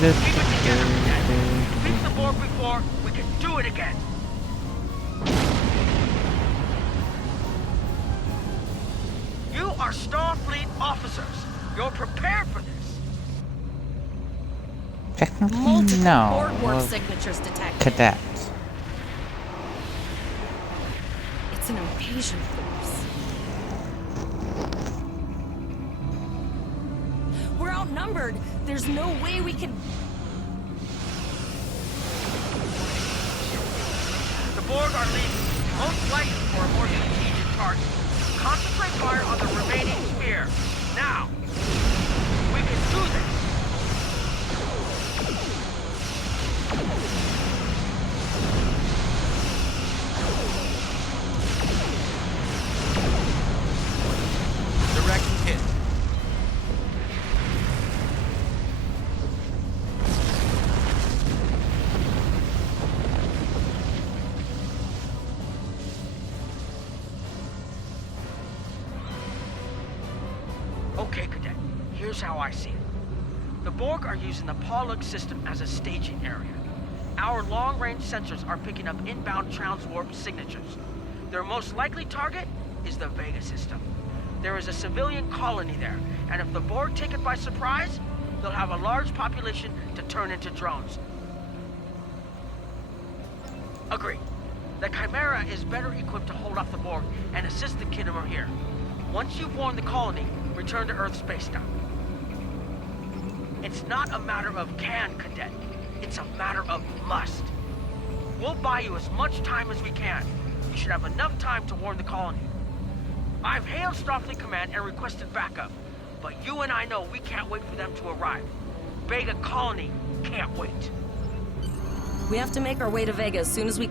Beat the Borg before, we can do it again. You are Starfleet officers. You're prepared for this. Technically, Multiple no. Borg We're signatures detected. cadets. It's an invasion force. We're outnumbered. There's no way we can... The Borg are leaving, most likely for a more strategic target. Concentrate fire on the remaining sphere. Now, we can do this. Direct hit. Okay, Cadet. Here's how I see it. The Borg are using the Pollock system as a staging area. Our long-range sensors are picking up inbound transwarp signatures. Their most likely target is the Vega system. There is a civilian colony there, and if the Borg take it by surprise, they'll have a large population to turn into drones. Agreed. The Chimera is better equipped to hold off the Borg and assist the Kittimer here. Once you've warned the colony, return to Earth spacetime. It's not a matter of can, Cadet. It's a matter of must. We'll buy you as much time as we can. You should have enough time to warn the colony. I've hailed Starfleet Command and requested backup, but you and I know we can't wait for them to arrive. Vega Colony can't wait. We have to make our way to Vega as soon as we...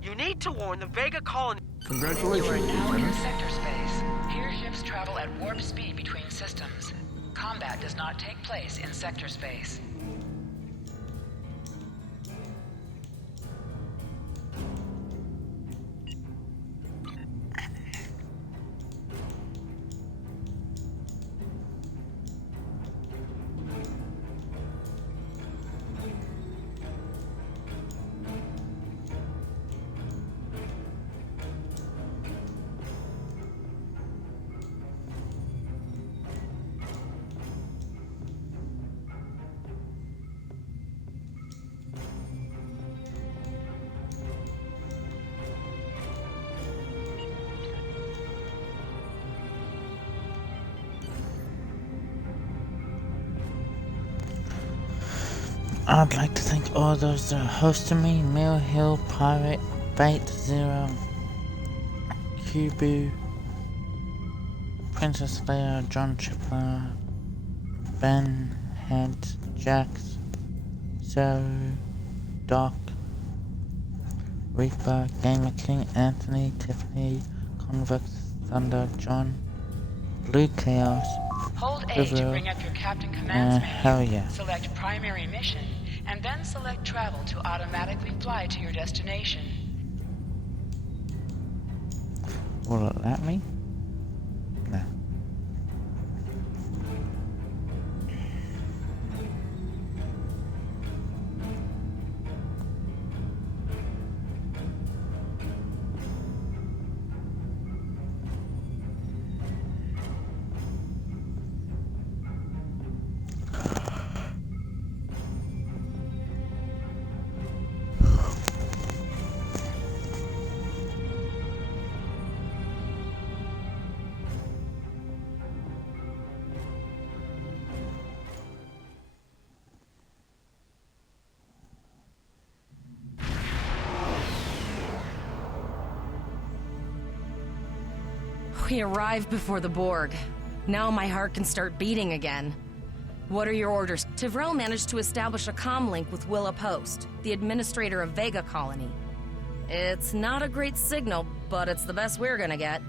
You need to warn the Vega Colony. Congratulations, You are now in Lieutenant. sector space. Here ships travel at warp speed between systems. Combat does not take place in sector space. I'd like to thank all those that are hosting me: Mill Hill, Pirate, Bait Zero, Cubu, Princess Leia, John Chipper, Ben, Head, Jax, Saru, Doc, Reaper, Gamer King, Anthony, Tiffany, Convex, Thunder, John, Blue Chaos, Hold A to River, bring up your Captain Command's menu. hell yeah. Select Primary Mission, and then select Travel to automatically fly to your destination. Will it let me? No. We arrived before the Borg. Now my heart can start beating again. What are your orders? Tivrel managed to establish a comm link with Willa Post, the administrator of Vega Colony. It's not a great signal, but it's the best we're gonna get.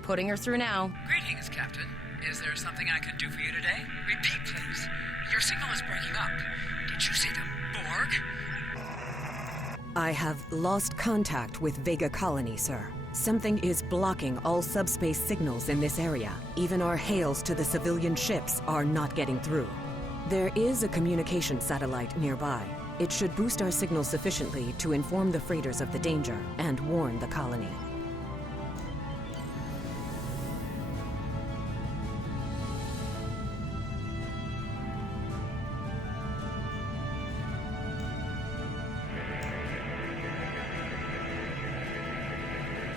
Putting her through now. Greetings, Captain. Is there something I can do for you today? Repeat, please. Your signal is breaking up. Did you say the Borg? I have lost contact with Vega Colony, sir. Something is blocking all subspace signals in this area. Even our hails to the civilian ships are not getting through. There is a communication satellite nearby. It should boost our signal sufficiently to inform the freighters of the danger and warn the colony.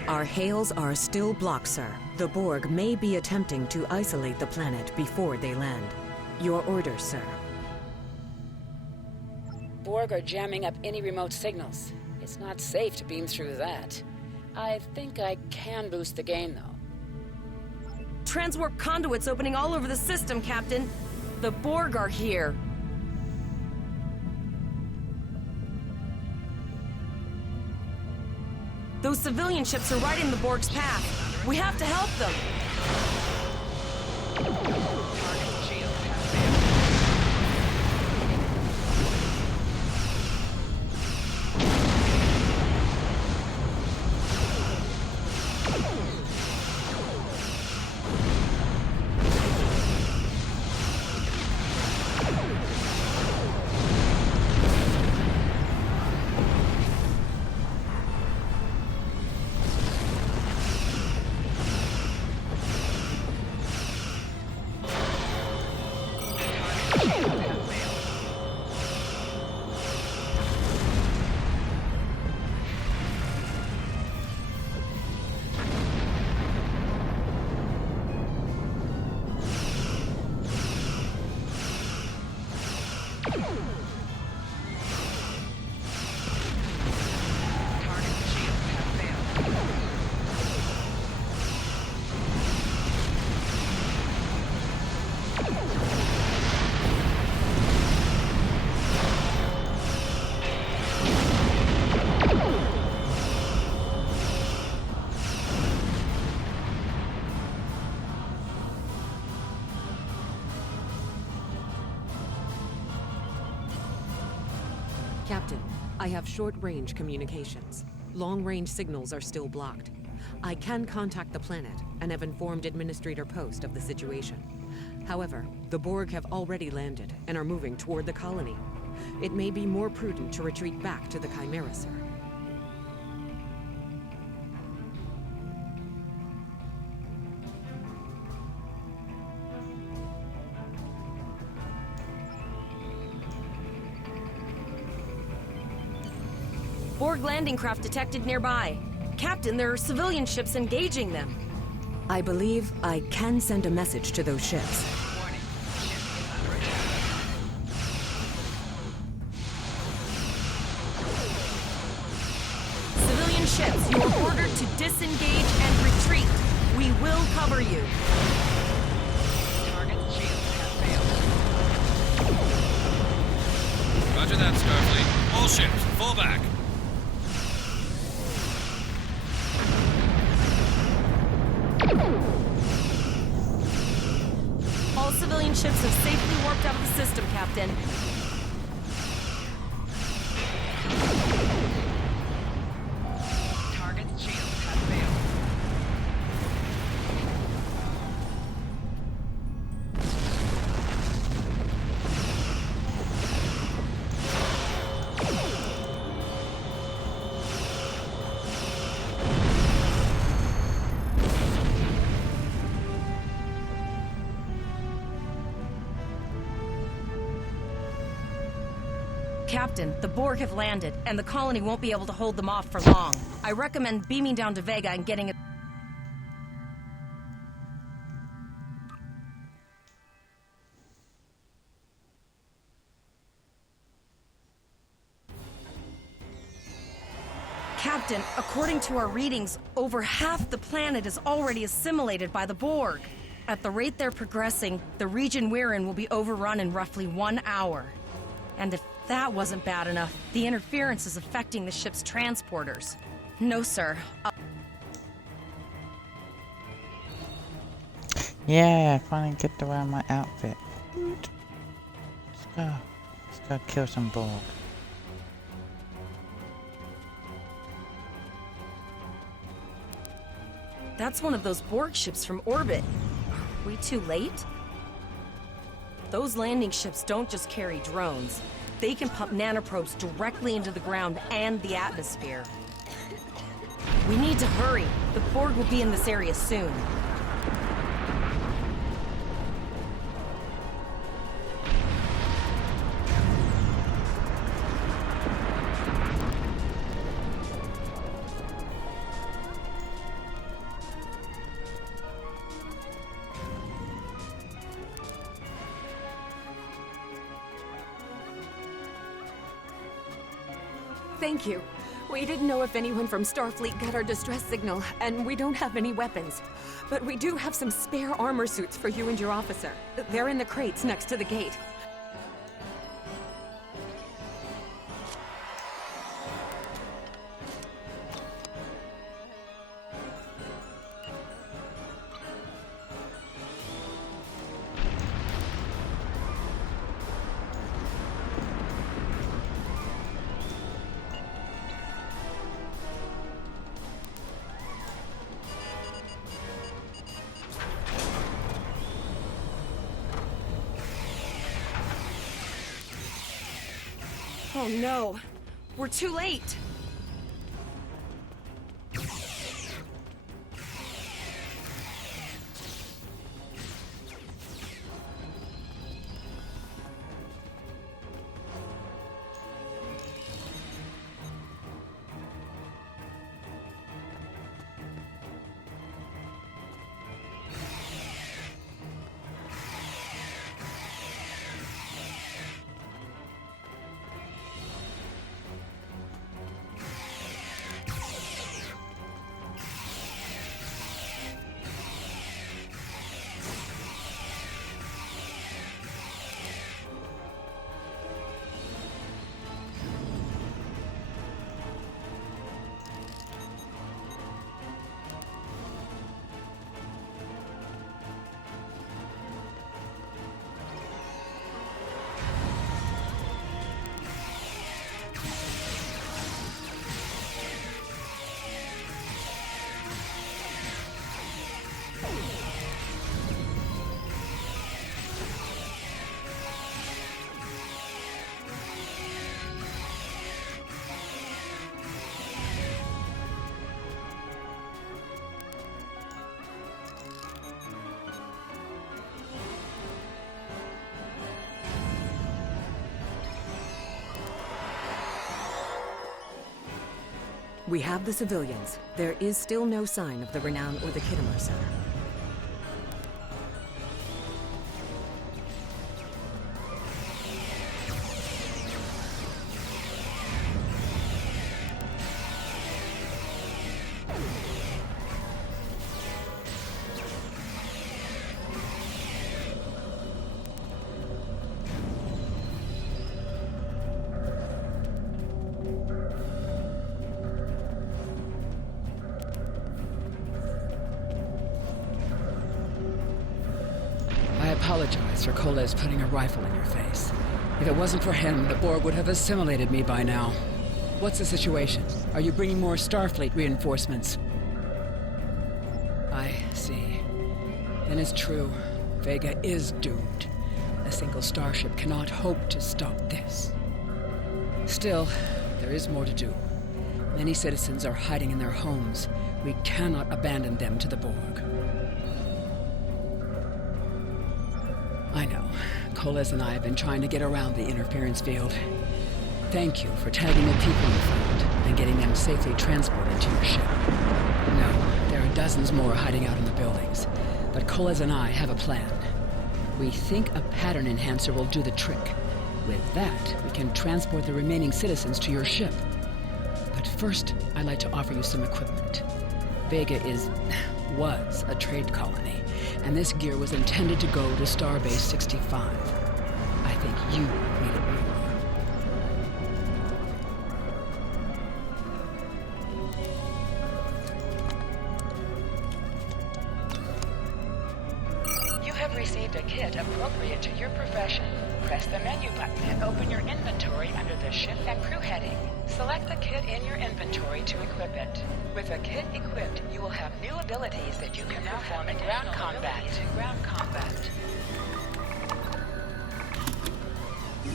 Our hails are still blocked, sir. The Borg may be attempting to isolate the planet before they land. Your orders, sir. Borg are jamming up any remote signals. It's not safe to beam through that. I think I can boost the gain, though. Transwarp conduits opening all over the system, Captain. The Borg are here. Those civilian ships are right in the Borg's path. We have to help them. Captain, I have short-range communications. Long-range signals are still blocked. I can contact the planet and have informed Administrator Post of the situation. However, the Borg have already landed and are moving toward the colony. It may be more prudent to retreat back to the Chimera, sir. Borg landing craft detected nearby. Captain, there are civilian ships engaging them. I believe I can send a message to those ships. Civilian ships, you are ordered to disengage and retreat. We will cover you. Roger that, Starfleet. All ships, fall back. All civilian ships have safely warped out of the system, Captain. Target's shield has failed. Captain, the Borg have landed, and the colony won't be able to hold them off for long. I recommend beaming down to Vega and getting it. Captain, according to our readings, over half the planet is already assimilated by the Borg. At the rate they're progressing, the region we're in will be overrun in roughly 1 hour. And if that wasn't bad enough, the interference is affecting the ship's transporters. No, sir. Yeah, I finally get to wear my outfit. Let's go. Let's go kill some Borg. That's one of those Borg ships from orbit. We too late? Those landing ships don't just carry drones. They can pump nanoprobes directly into the ground and the atmosphere. We need to hurry. The Borg will be in this area soon. Thank you. We didn't know if anyone from Starfleet got our distress signal, and we don't have any weapons. But we do have some spare armor suits for you and your officer. They're in the crates next to the gate. Oh no, we're too late. We have the civilians. There is still no sign of the Renown or the Kittimer, sir. I apologize for Koles putting a rifle in your face. If it wasn't for him, the Borg would have assimilated me by now. What's the situation? Are you bringing more Starfleet reinforcements? I see. Then it's true. Vega is doomed. A single starship cannot hope to stop this. Still, there is more to do. Many citizens are hiding in their homes. We cannot abandon them to the Borg. I know. Koles and I have been trying to get around the interference field. Thank you for tagging the people you found and getting them safely transported to your ship. No, there are dozens more hiding out in the buildings, but Koles and I have a plan. We think a pattern enhancer will do the trick. With that, we can transport the remaining citizens to your ship. But first, I'd like to offer you some equipment. Vega was a trade colony, and this gear was intended to go to Starbase 65. I think you made it more. You have received a kit appropriate to your profession. Press the menu button and open your inventory under the ship and crew heading. Select the kit in your inventory to equip it. With a kit equipped, you will have new abilities that you can perform in ground combat.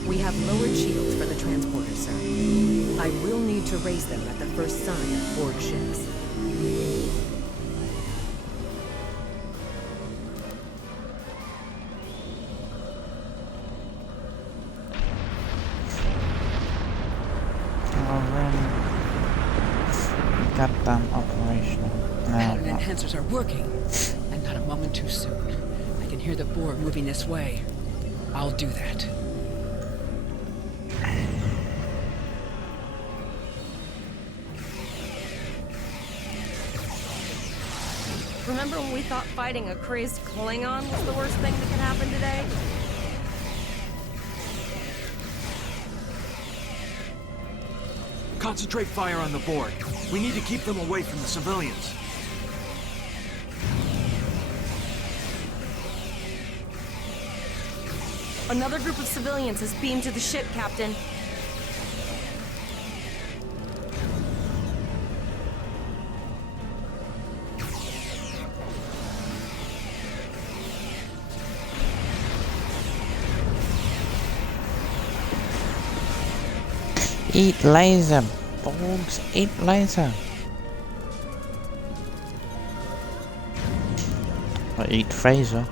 We have lowered shields for the transporter, sir. I will need to raise them at the first sign of board ships. Got them operational. Pattern enhancers are working, and not a moment too soon. I can hear the board moving this way. I'll do that. Remember when we thought fighting a crazed Klingon was the worst thing that could happen today? Concentrate fire on the board. We need to keep them away from the civilians. Another group of civilians has beamed to the ship, Captain. Eat laser, Borgs, eat laser. Or eat Fraser.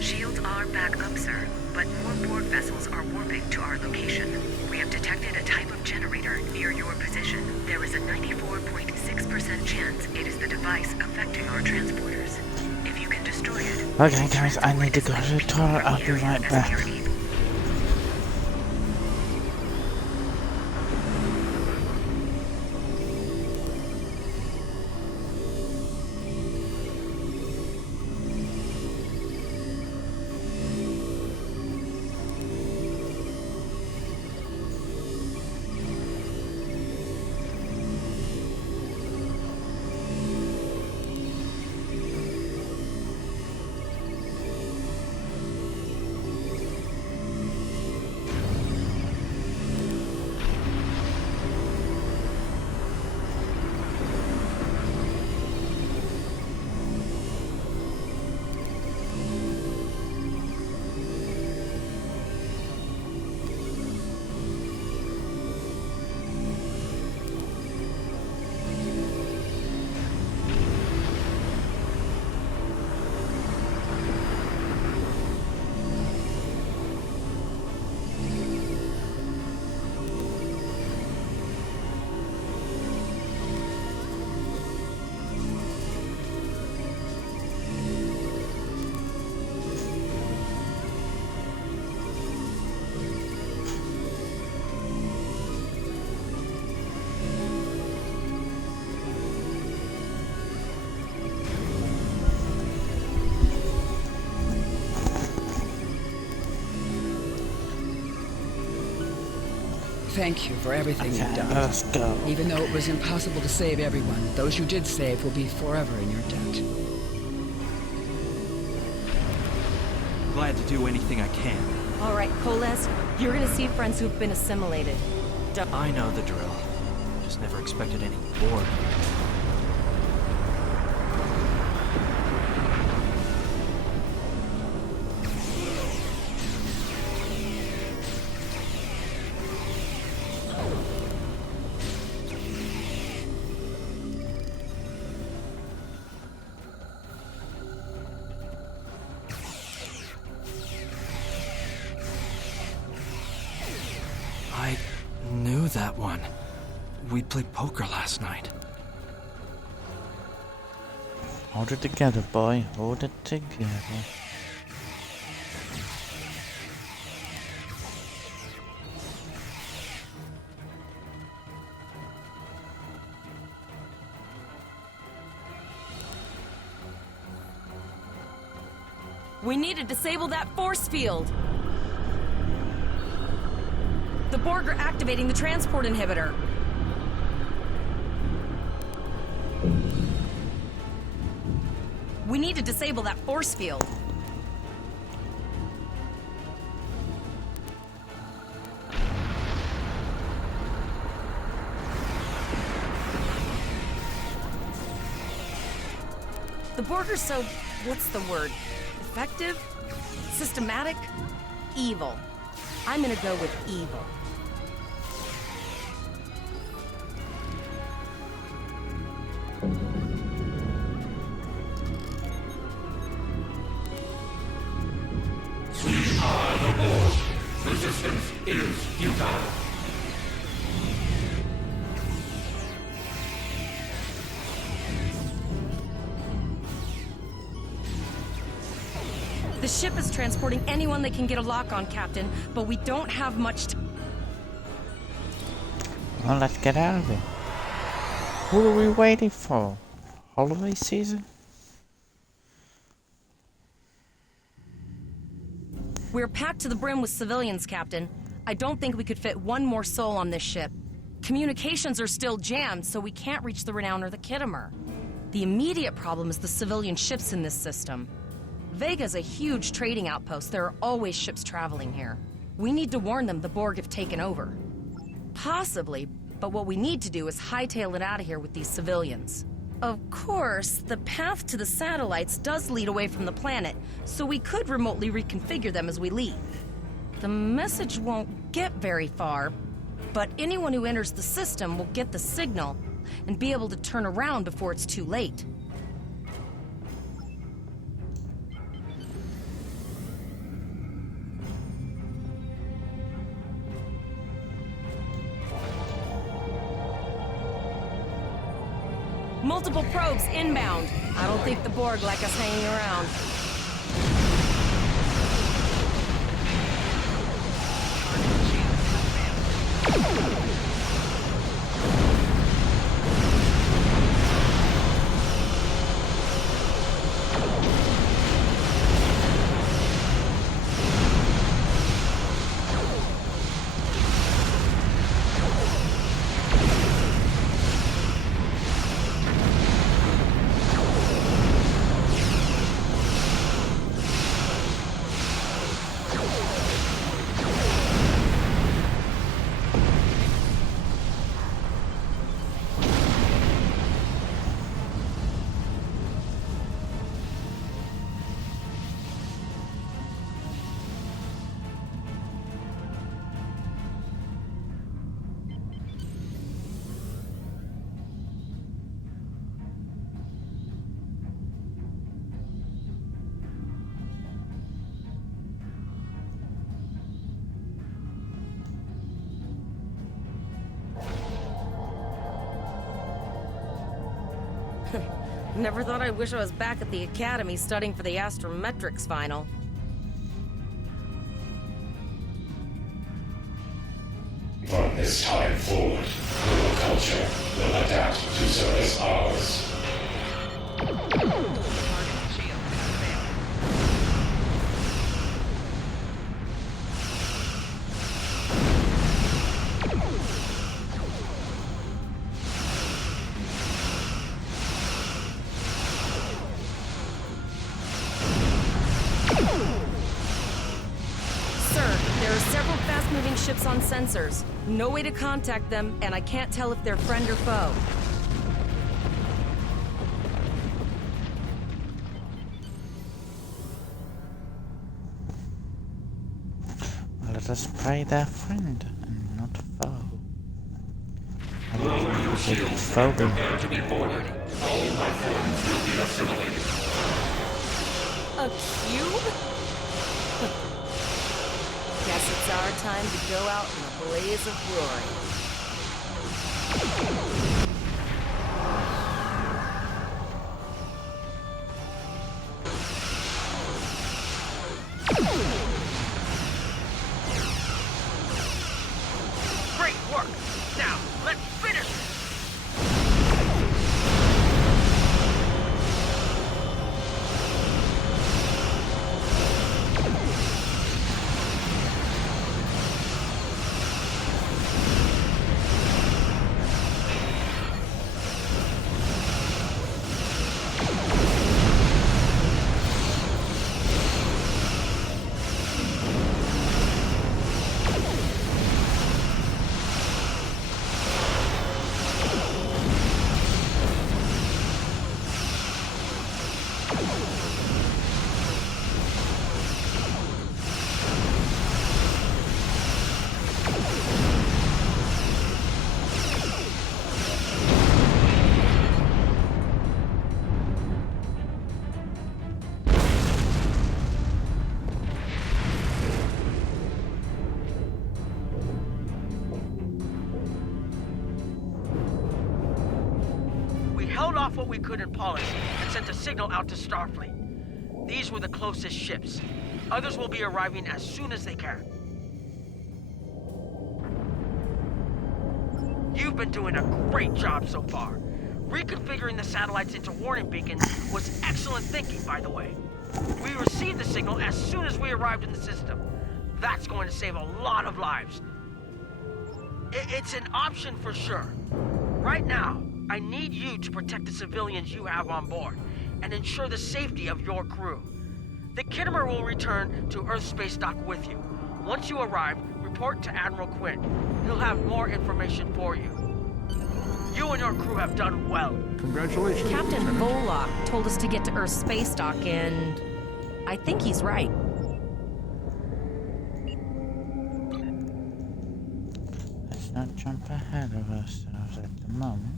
Shields are back up, sir, but more board vessels are warping to our location. We have detected a type of generator near your position. There is a 94.6% chance it is the device affecting our transporters. If you can destroy it... Okay guys, I need to go to the toilet. I'll be right back. Thank you for everything you've done. Let's go. Even though it was impossible to save everyone, those you did save will be forever in your debt. Glad to do anything I can. All right, Coles, you're gonna see friends who've been assimilated. I know the drill. Just never expected any board. I knew that one. We played poker last night. Hold it together, boy. Hold it together. We need to disable that force field. The Borg are activating the transport inhibitor. We need to disable that force field. The Borg are so... what's the word? Effective? Systematic? Evil. I'm gonna go with evil. We are the Borg. Resistance is futile. The ship is transporting anyone they can get a lock on, Captain, but we don't have much time. Well, let's get out of here. Who are we waiting for? Holiday season? We're packed to the brim with civilians, Captain. I don't think we could fit one more soul on this ship. Communications are still jammed, so we can't reach the Renown or the Kittimer. The immediate problem is the civilian ships in this system. Vega's a huge trading outpost. There are always ships traveling here. We need to warn them the Borg have taken over. Possibly, but what we need to do is hightail it out of here with these civilians. Of course, the path to the satellites does lead away from the planet, so we could remotely reconfigure them as we leave. The message won't get very far, but anyone who enters the system will get the signal and be able to turn around before it's too late. Multiple probes inbound. I don't think the Borg like us hanging around. Never thought I'd wish I was back at the academy studying for the astrometrics final. From this time forward, your culture will adapt to service ours. Ships on sensors. No way to contact them, and I can't tell if they're friend or foe. Well, let us pray they're friend and not foe. Foe. Prepare to be boarded. All my forms will be assimilated. A cube? Guess it's our time to go out in a blaze of glory. Great work! Now, let's finish it! Off what we could in policy and sent a signal out to Starfleet. These were the closest ships. Others will be arriving as soon as they can. You've been doing a great job so far. Reconfiguring the satellites into warning beacons was excellent thinking, by the way. We received the signal as soon as we arrived in the system. That's going to save a lot of lives. It's an option for sure. Right now, I need you to protect the civilians you have on board and ensure the safety of your crew. The Kittimer will return to Earth Space Dock with you. Once you arrive, report to Admiral Quinn. He'll have more information for you. You and your crew have done well. Congratulations, Captain Lieutenant. Volok told us to get to Earth Space Dock, and I think he's right. Let's not jump ahead of ourselves at the moment.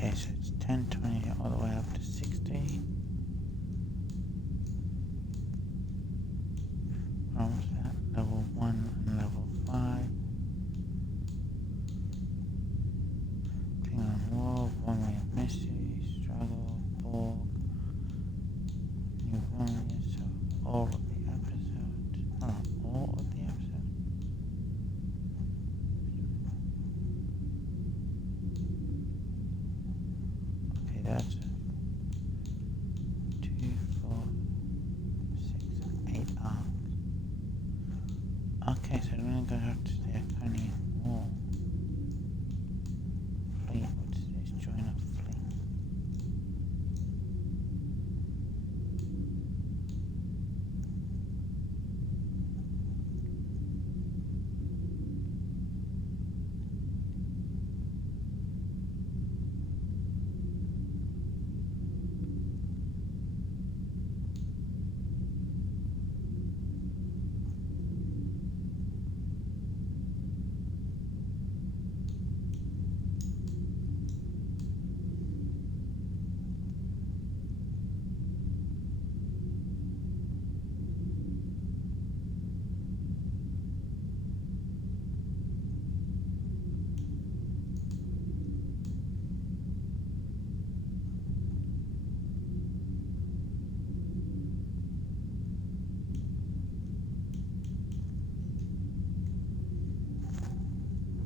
Okay, so it's 10, 20, all the way up to 60. Almost at level 1 and level 5. Klingon War, One-Way Missy, Struggle, Borg, New Warriors, so all of the episodes. Oh, all of the episodes. That's 2, 4, 6, 8 arcs. Okay, so we're gonna have to stay at Coney War. Fleet, what's this? Join a fleet.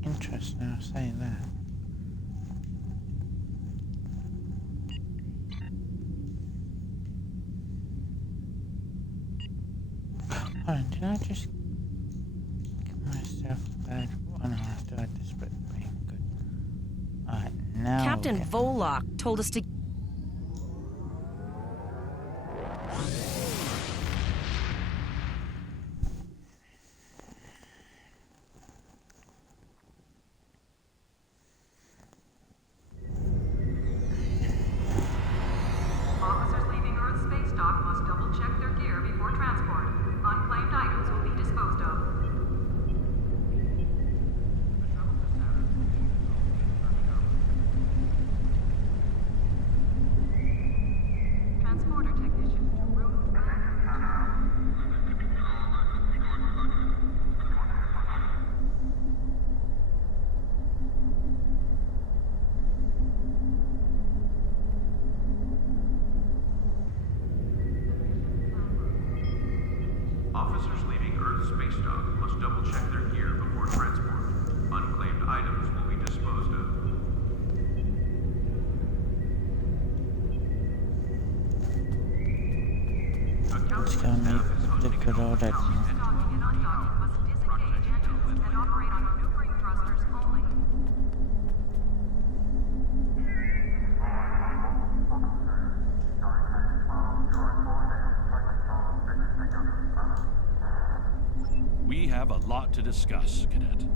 Interesting, I'll say that. Hold on, did I just give myself a bad one? I have to add this, but good. Alright, now. Captain Volok told us to. We have a lot to discuss, Cadet.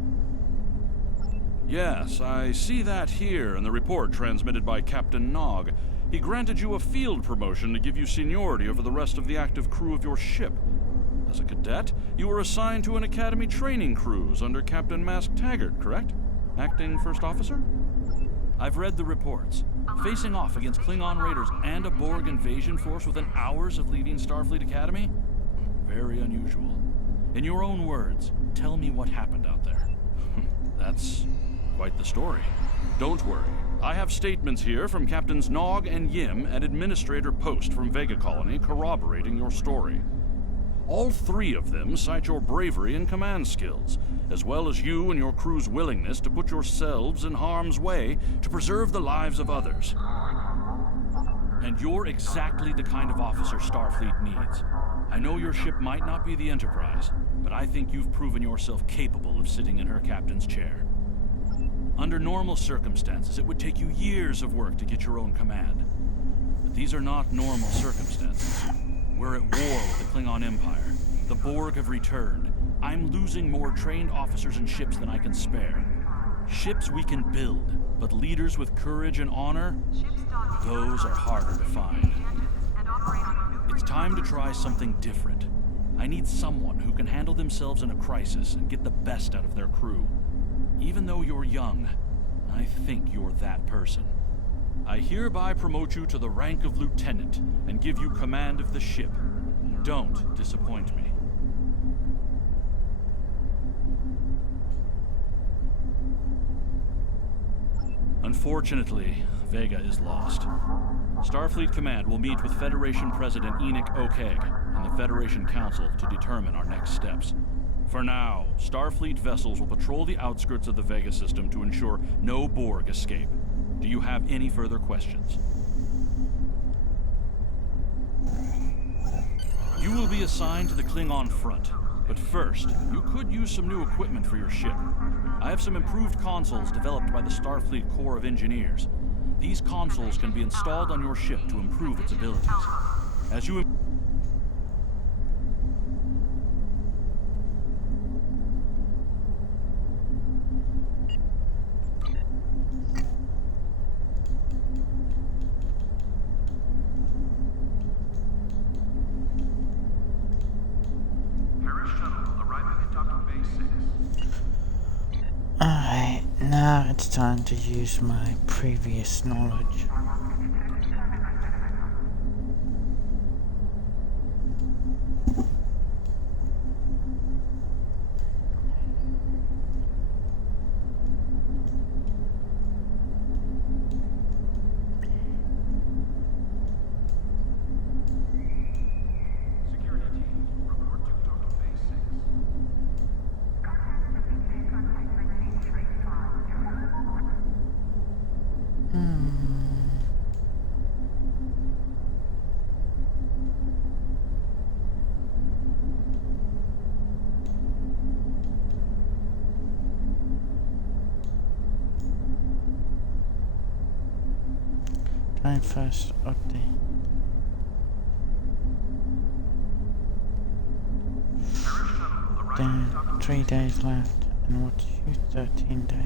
Yes, I see that here in the report transmitted by Captain Nog. He granted you a field promotion to give you seniority over the rest of the active crew of your ship. As a cadet, you were assigned to an Academy training cruise under Captain Mask Taggart, correct? Acting First Officer? I've read the reports. Facing off against Klingon raiders and a Borg invasion force within hours of leaving Starfleet Academy? Very unusual. In your own words, tell me what happened out there. That's quite the story. Don't worry. I have statements here from Captains Nog and Yim at Administrator Post from Vega Colony corroborating your story. All three of them cite your bravery and command skills, as well as you and your crew's willingness to put yourselves in harm's way to preserve the lives of others. And you're exactly the kind of officer Starfleet needs. I know your ship might not be the Enterprise, but I think you've proven yourself capable of sitting in her captain's chair. Under normal circumstances, it would take you years of work to get your own command. But these are not normal circumstances. We're at war with the Klingon Empire. The Borg have returned. I'm losing more trained officers and ships than I can spare. Ships we can build, but leaders with courage and honor, those are harder to find. It's time to try something different. I need someone who can handle themselves in a crisis and get the best out of their crew. Even though you're young, I think you're that person. I hereby promote you to the rank of lieutenant and give you command of the ship. Don't disappoint me. Unfortunately, Vega is lost. Starfleet Command will meet with Federation President Enoch Okeg and the Federation Council to determine our next steps. For now, Starfleet vessels will patrol the outskirts of the Vega system to ensure no Borg escape. Do you have any further questions? You will be assigned to the Klingon front, but first, you could use some new equipment for your ship. I have some improved consoles developed by the Starfleet Corps of Engineers. These consoles can be installed on your ship to improve its abilities. As you Alright, now it's time to use my previous knowledge. First update. Then 3 days left, and what is you 13 days.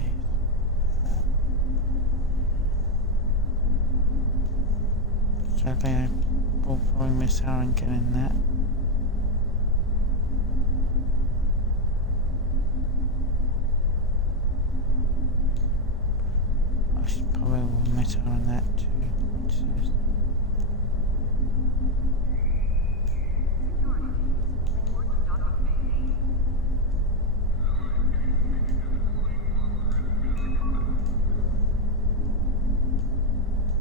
Sadly, I will probably miss out on getting that. I should probably will miss out on that too.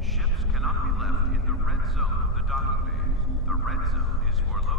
Ships cannot be left in the red zone of the docking bays. The red zone is for low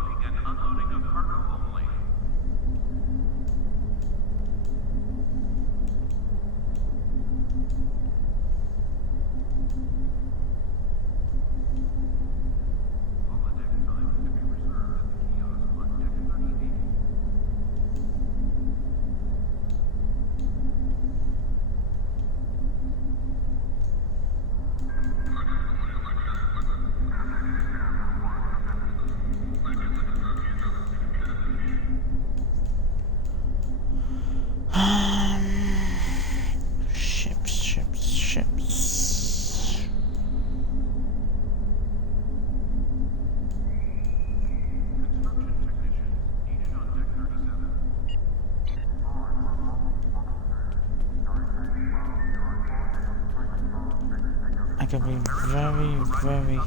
can be very, very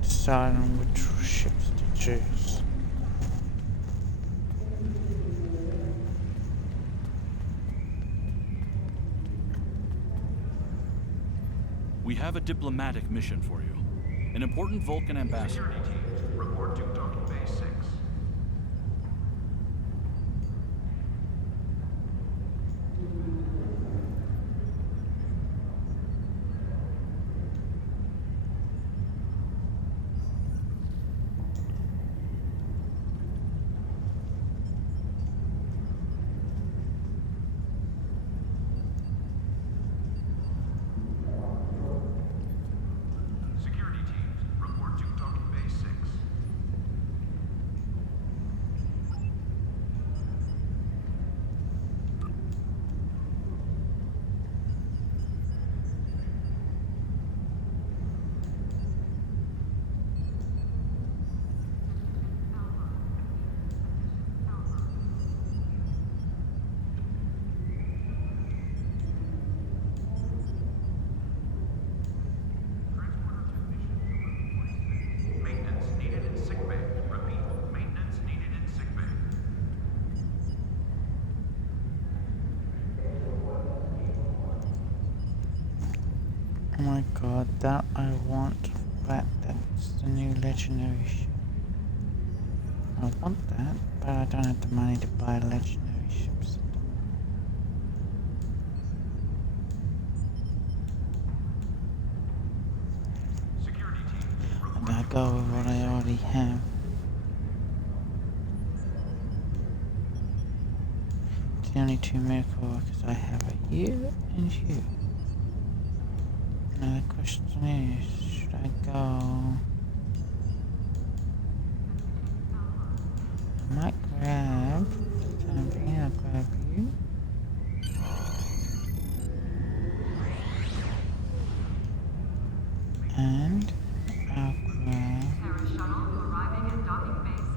deciding which ships to choose. We have a diplomatic mission for you. An important Vulcan ambassador. Security teams, report to Docking Bay 6. Security teams, report to Docking Bay 6. Maintenance needed in sickbay. Repeat, maintenance needed in sickbay. Oh my god, that I want, but that's the new legendary ship. I want that, but I don't have the money to buy legendary ships. Security teams, And I go with what I already have. It's the only two miracle workers I have are you and you. Now the question is, should I go? I might grab, for the time being, I'll grab you. And I'll grab... Terra shuttle arriving at Docking Bay 6.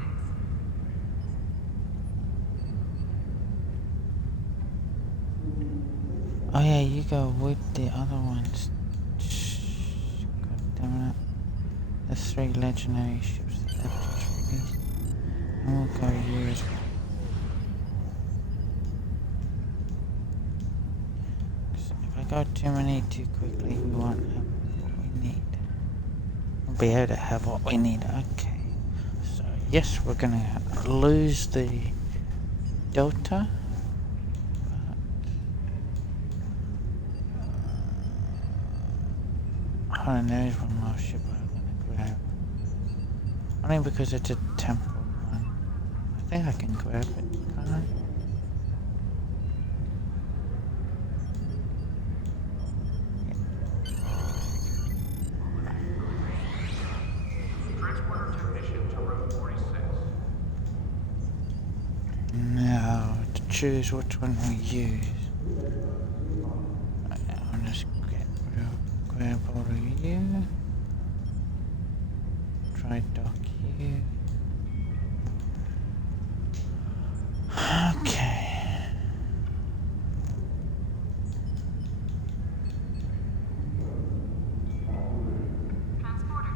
Oh yeah, you go with the other ones. God damn it. The 3 legendary ships that they've just released. And we'll go you as well. 'Cause if I go too many too quickly, we won't have what we need. We'll be able to have what we need. Okay. So yes, we're gonna lose the Delta. Oh, and there is one more ship I'm gonna grab. Only because it's a temporal one. I think I can grab it, can't I? transporter technician to room 46. Now, to choose which one we use. I'll just grab all of you. Try dock you. Okay.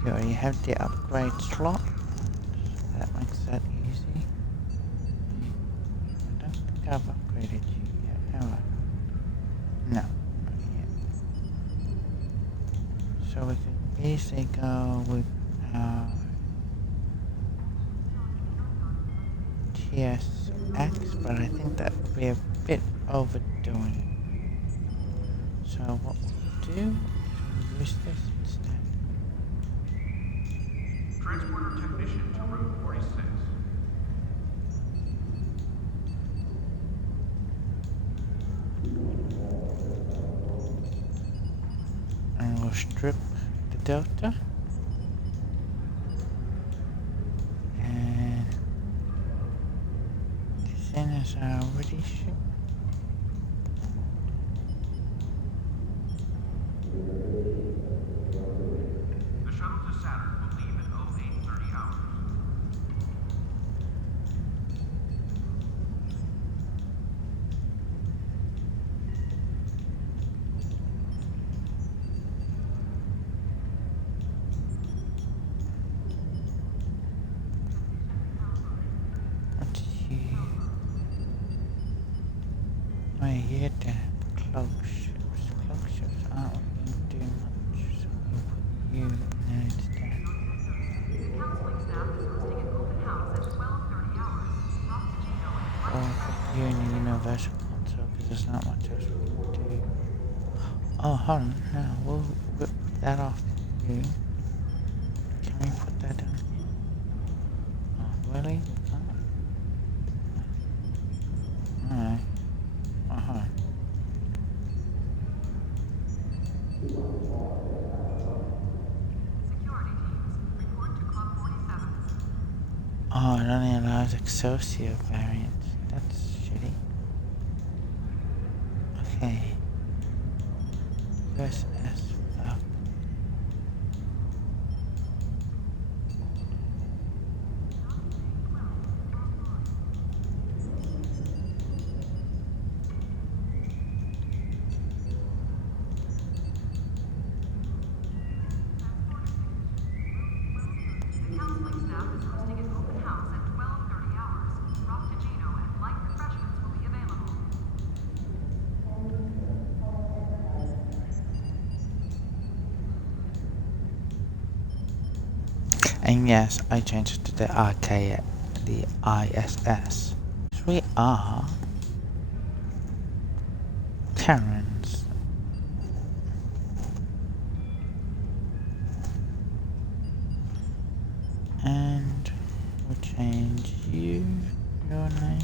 You already have the upgrade slot. That makes that easy. I don't think I've upgraded you yet, have I? No, not yet. So we could easily go with our TSX, but I think that would be a bit overdoing it. So what we'll do is we'll use this instead. Transporter technician to room 46. And we'll strip the Delta. And this in is our ready ship. The shuttle to Saturn will leave in 0830 hours. Right here, the cloak ships. Cloak ships aren't really doing much, so we'll put you in there instead. Or we'll put you in the universal console, because there's not much else we can do. Oh, hold on, no, we'll rip that off you. Can we put that down here? Oh, really? We can't? Alright. Uh-huh. Oh, it only allows Excelsior variants. That's shitty. Okay. USS Falcon. And yes, I changed it to the RK, the ISS. So we are Karens. And we'll change your name.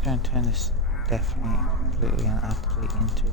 We're going to turn this definitely completely and utterly into the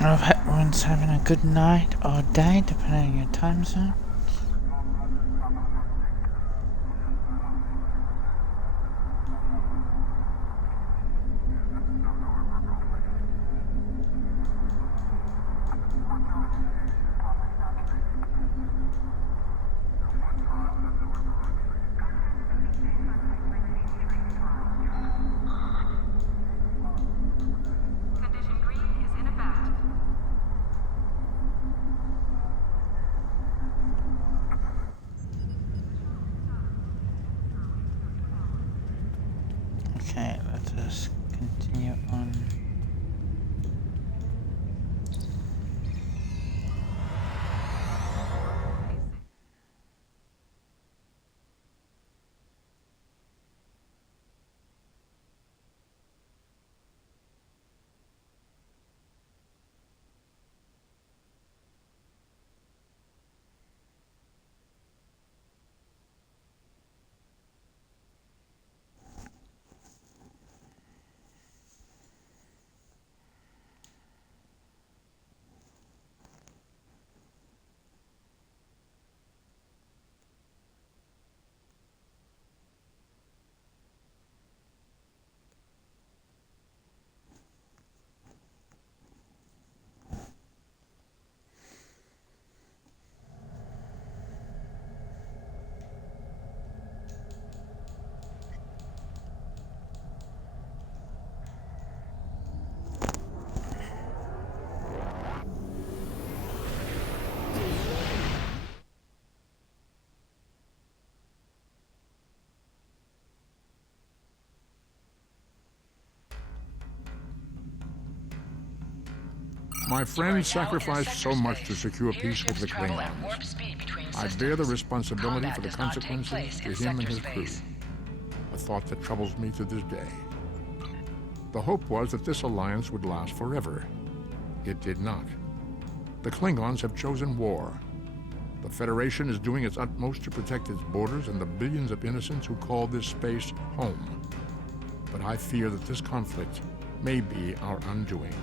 I hope everyone's having a good night or day, depending on your time zone. Okay, let us continue on. My friends sacrificed so much to secure peace with the Klingons. I bear the responsibility for the consequences to him and his crew. A thought that troubles me to this day. The hope was that this alliance would last forever. It did not. The Klingons have chosen war. The Federation is doing its utmost to protect its borders and the billions of innocents who call this space home. But I fear that this conflict may be our undoing.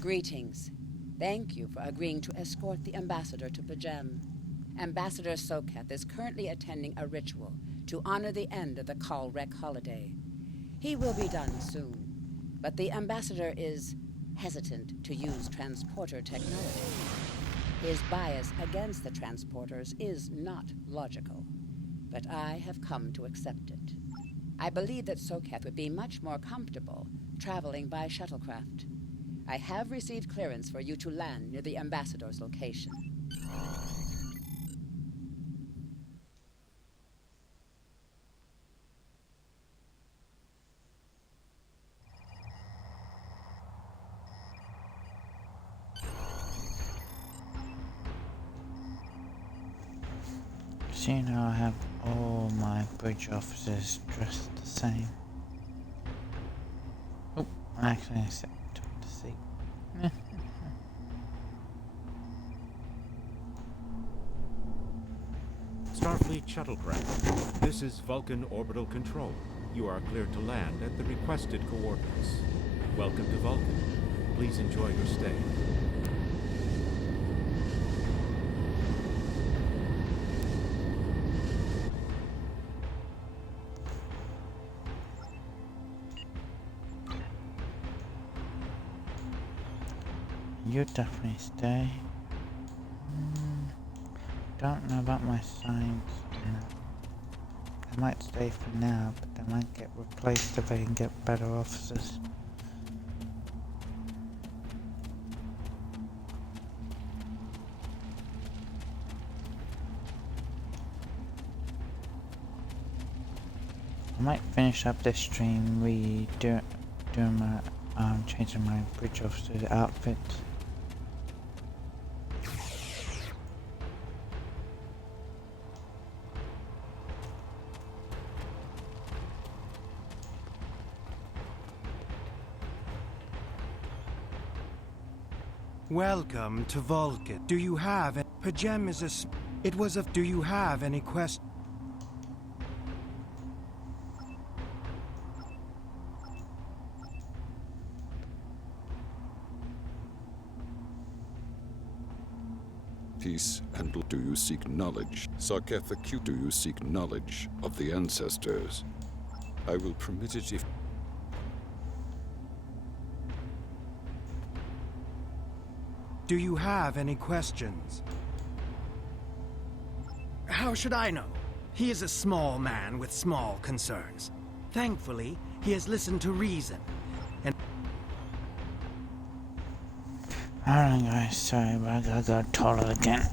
Greetings. Thank you for agreeing to escort the ambassador to Pajem. Ambassador Soketh is currently attending a ritual to honor the end of the Kalrek holiday. He will be done soon, but the ambassador is hesitant to use transporter technology. His bias against the transporters is not logical, but I have come to accept it. I believe that Soketh would be much more comfortable traveling by shuttlecraft. I have received clearance for you to land near the ambassador's location. So you know I have all my bridge officers dressed the same. Oh, actually I set to see. Starfleet shuttlecraft. This is Vulcan Orbital Control. You are cleared to land at the requested coordinates. Welcome to Vulcan. Please enjoy your stay. You definitely stay. Don't know about my signs. I might stay for now, but they might get replaced if I can get better officers. I might finish up this stream doing my changing my bridge officer's outfit. Welcome to Vulcan. Do you have a... Pajem is a... It was a... Do you have any quest... Peace and do you seek knowledge? Sarketh acute, do you seek knowledge of the ancestors? I will permit it if... Do you have any questions? How should I know? He is a small man with small concerns. Thankfully, he has listened to reason. And... Alright guys, sorry, but I gotta go taller again.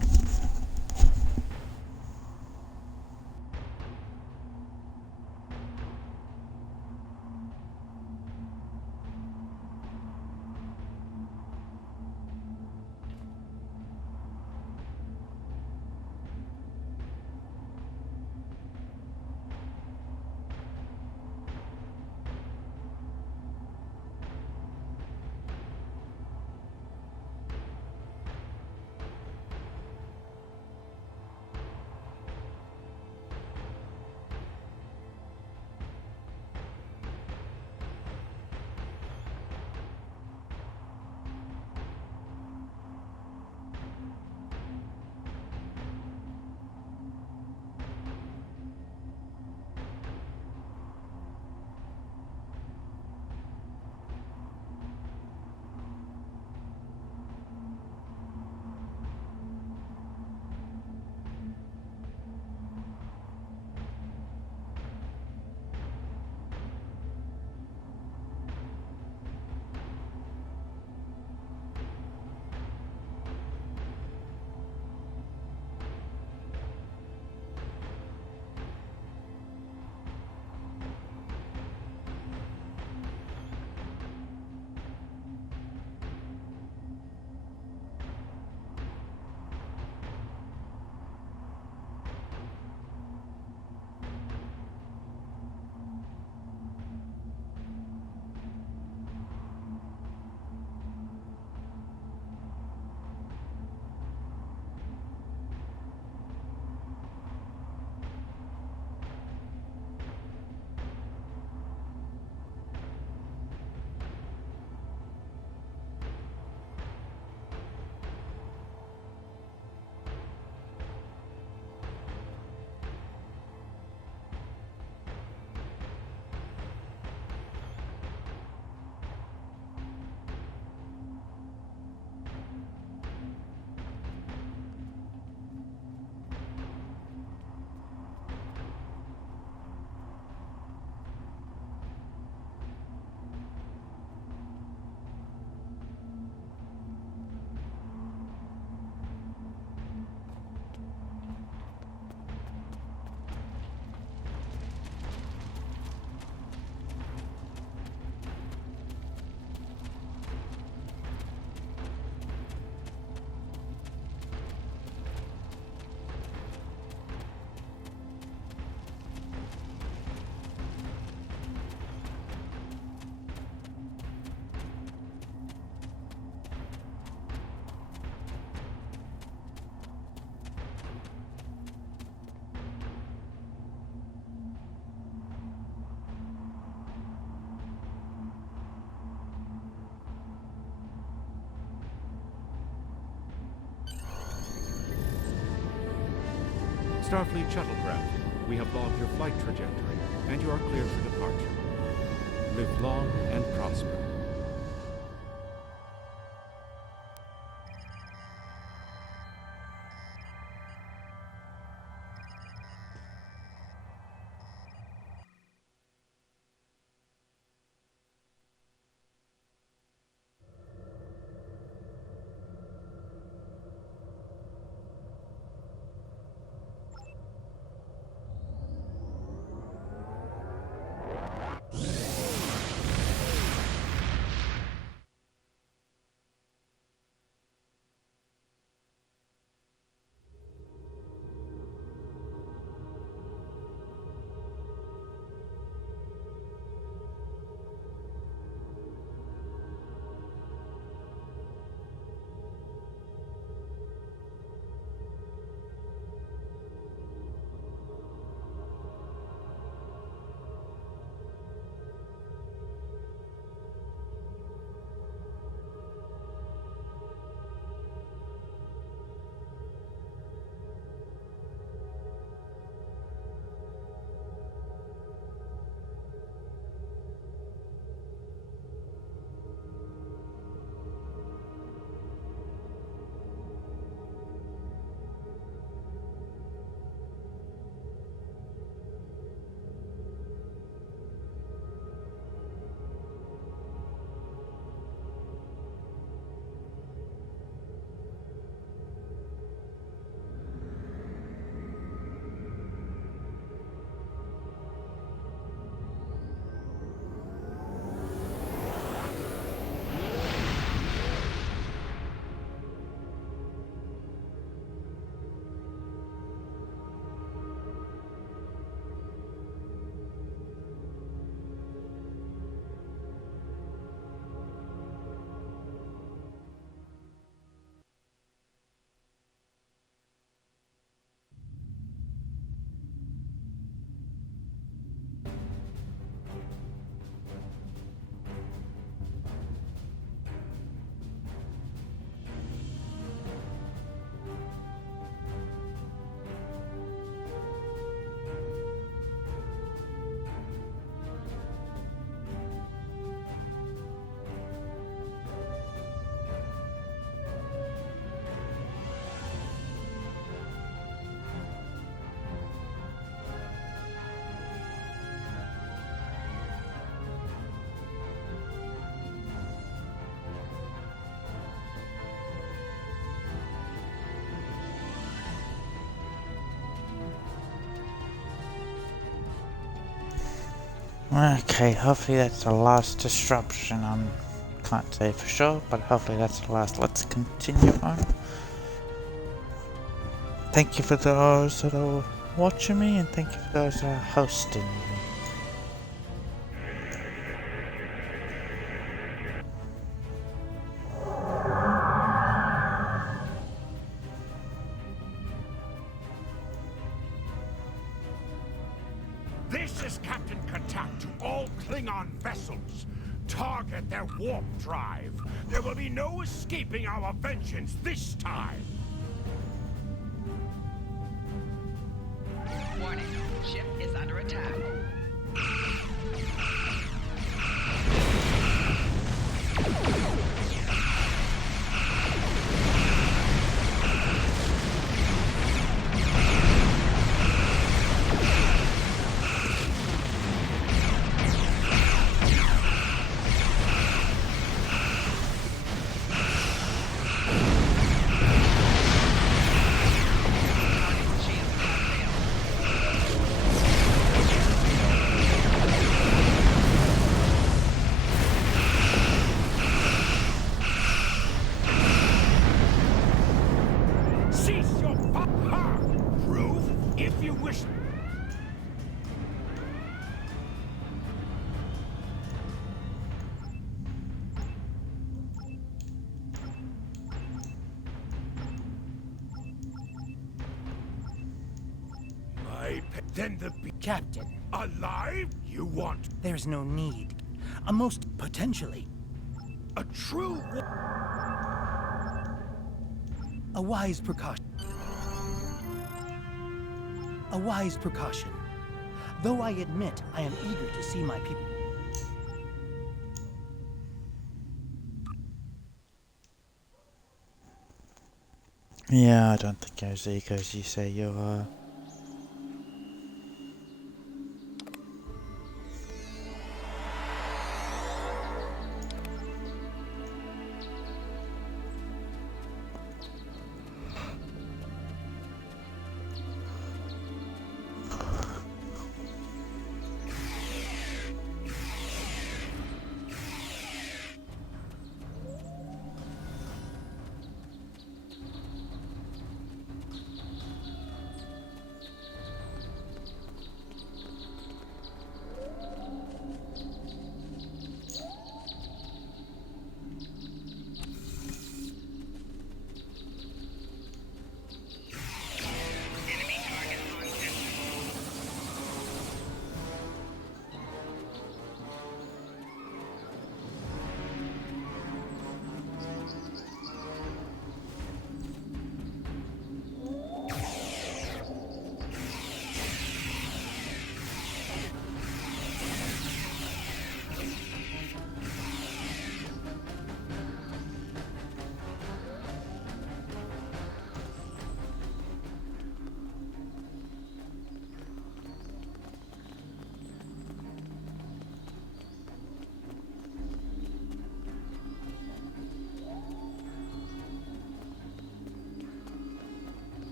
Starfleet shuttlecraft, we have logged your flight trajectory, and you are cleared for departure. Live long and prosper. Okay, hopefully that's the last disruption. Can't say for sure, but hopefully that's the last. Let's continue on. Thank you for those that are watching me, and thank you for those that are hosting me. This is Captain Katak to all Klingon vessels. Target their warp drive. There will be no escaping our vengeance this time. Warning, ship is under attack. Then the Captain. Alive? You want There's no need. A most potentially. a true A wise precaution. A wise precaution. Though I admit I am eager to see my people. Yeah, I don't think you're as eager as you say you are.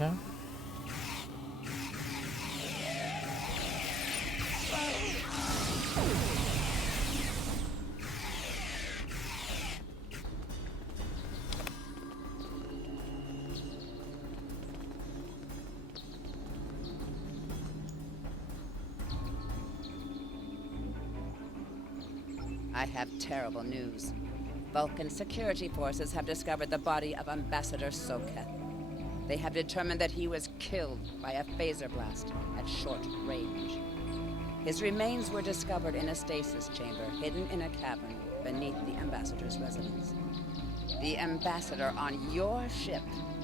Okay. I have terrible news. Vulcan security forces have discovered the body of Ambassador Soketh. They have determined that he was killed by a phaser blast at short range. His remains were discovered in a stasis chamber hidden in a cavern beneath the Ambassador's residence. The Ambassador on your ship,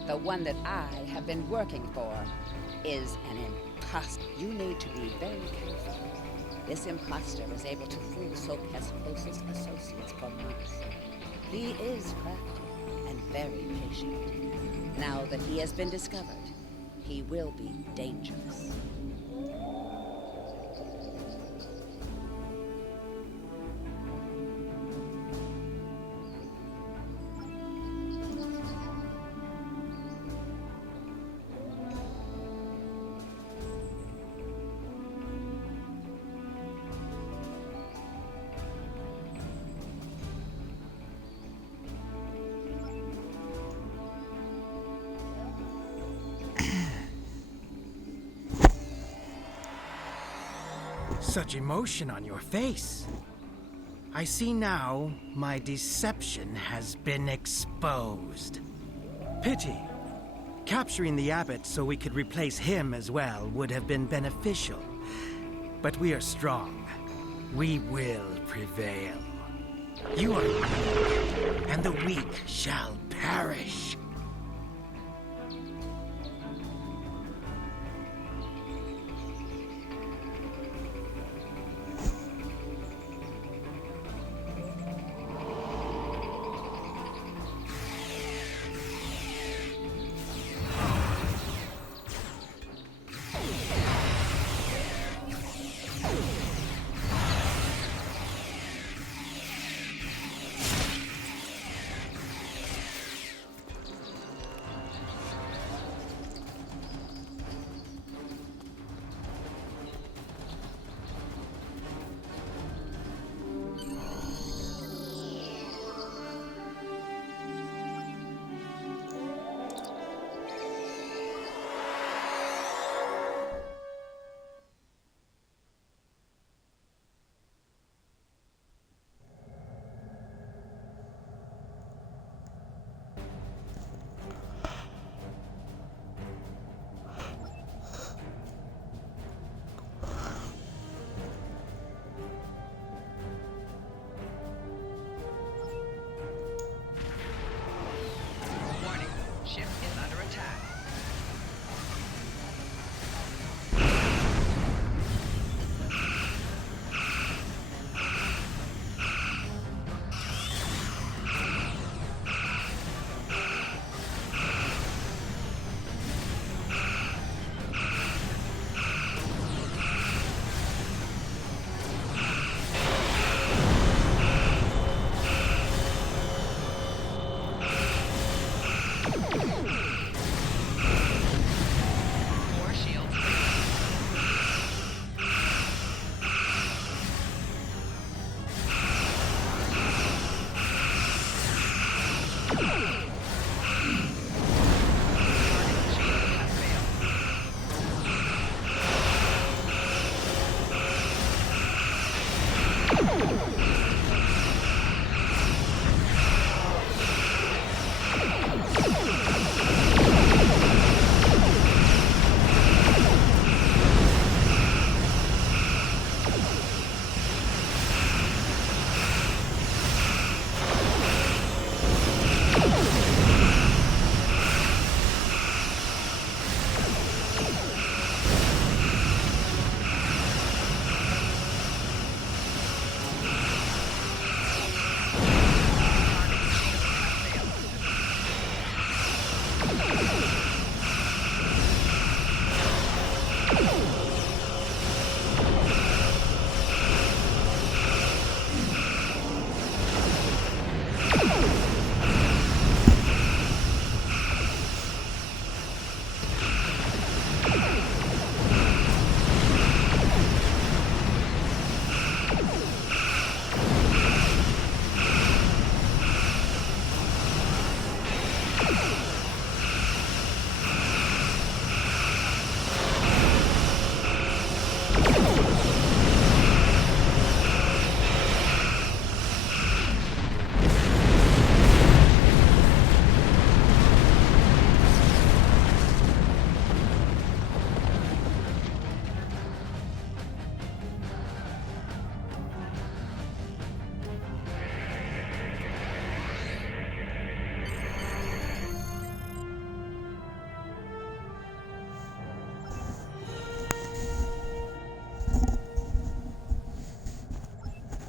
the one that I have been working for, is an imposter. You need to be very careful. This imposter was able to fool Soketh's closest associates for months. He is crafty and very patient. Now that he has been discovered, he will be dangerous. Such emotion on your face. I see now my deception has been exposed. Pity. Capturing the abbot so we could replace him as well would have been beneficial. But we are strong. We will prevail. You are weak, and the weak shall perish.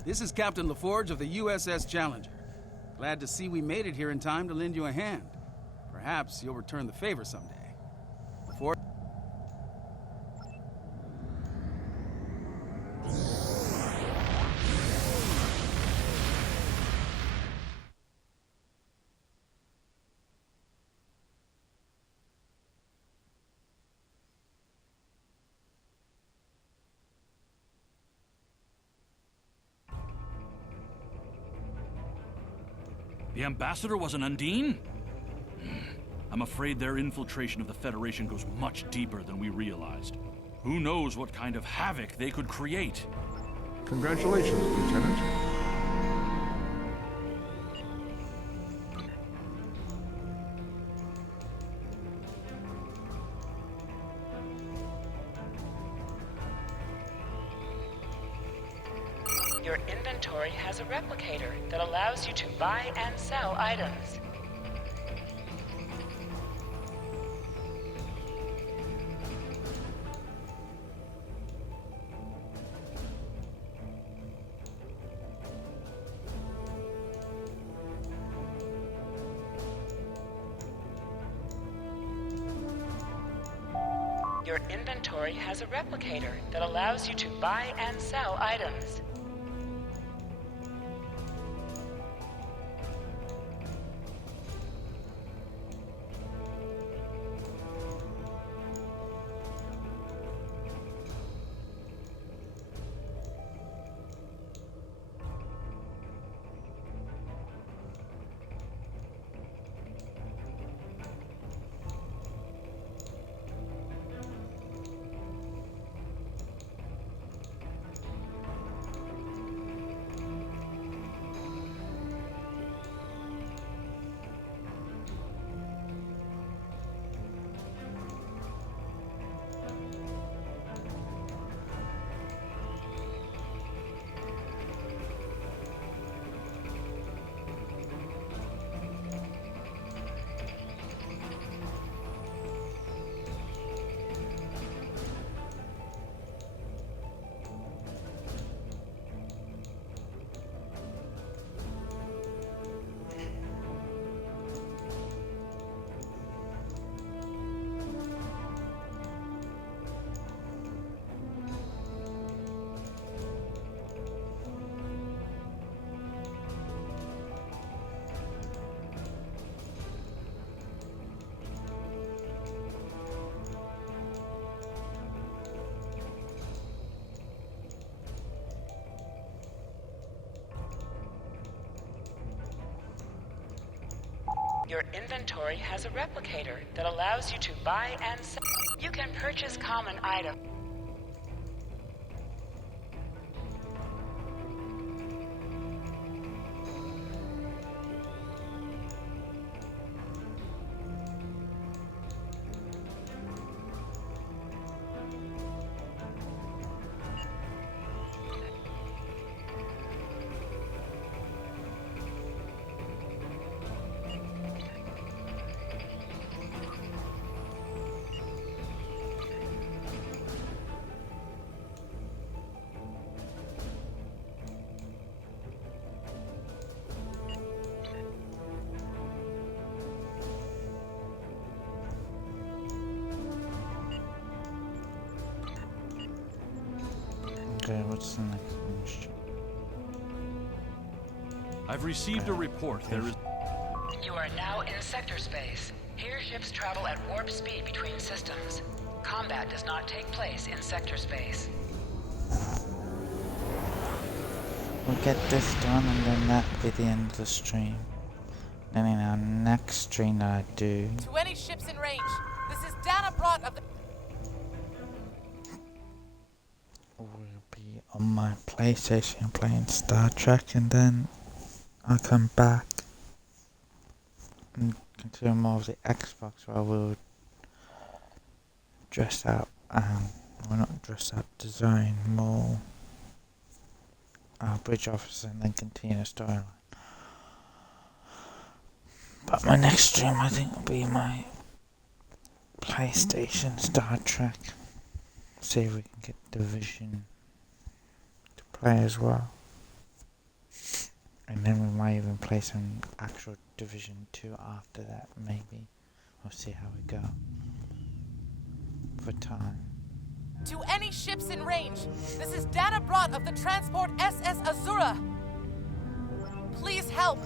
This is Captain LaForge of the USS Challenger. Glad to see we made it here in time to lend you a hand. Perhaps you'll return the favor someday. LaForge? The ambassador was an Undine? I'm afraid their infiltration of the Federation goes much deeper than we realized. Who knows what kind of havoc they could create? Congratulations, Lieutenant. Your inventory has a replicator that allows you to buy and sell items. Your inventory has a replicator that allows you to buy and sell items. Your inventory has a replicator that allows you to buy and sell. You can purchase common items. Okay, what's the next question? I've received a report. There is... You are now in sector space. Here ships travel at warp speed between systems. Combat does not take place in sector space. We'll get this done and then that'll be the end of the stream. Then in our next stream that I do... To any ships in range, this is Dana Brott of the... will be on my PlayStation playing Star Trek, and then I'll come back and continue more of the Xbox where I will dress up, well not dress up, design more bridge officer and then continue the storyline. But my next stream I think will be my PlayStation Star Trek. See if we can get Division to play as well. And then we might even play some actual Division 2 after that, maybe. We'll see how we go. For time. To any ships in range, this is Dana Brott of the transport SS Azura. Please help.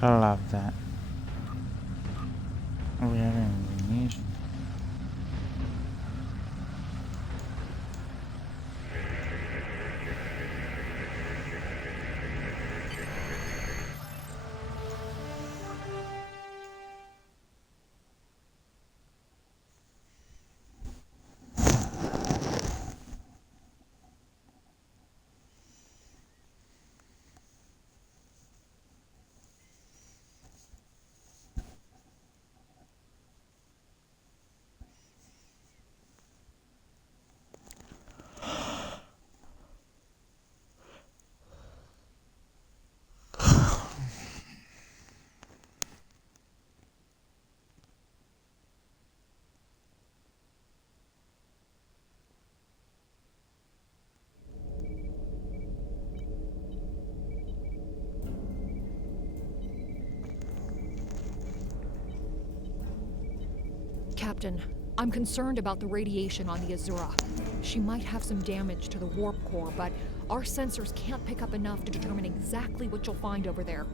I love that. Oh, we haven't even used it. Captain, I'm concerned about the radiation on the Azura. She might have some damage to the warp core, but our sensors can't pick up enough to determine exactly what you'll find over there.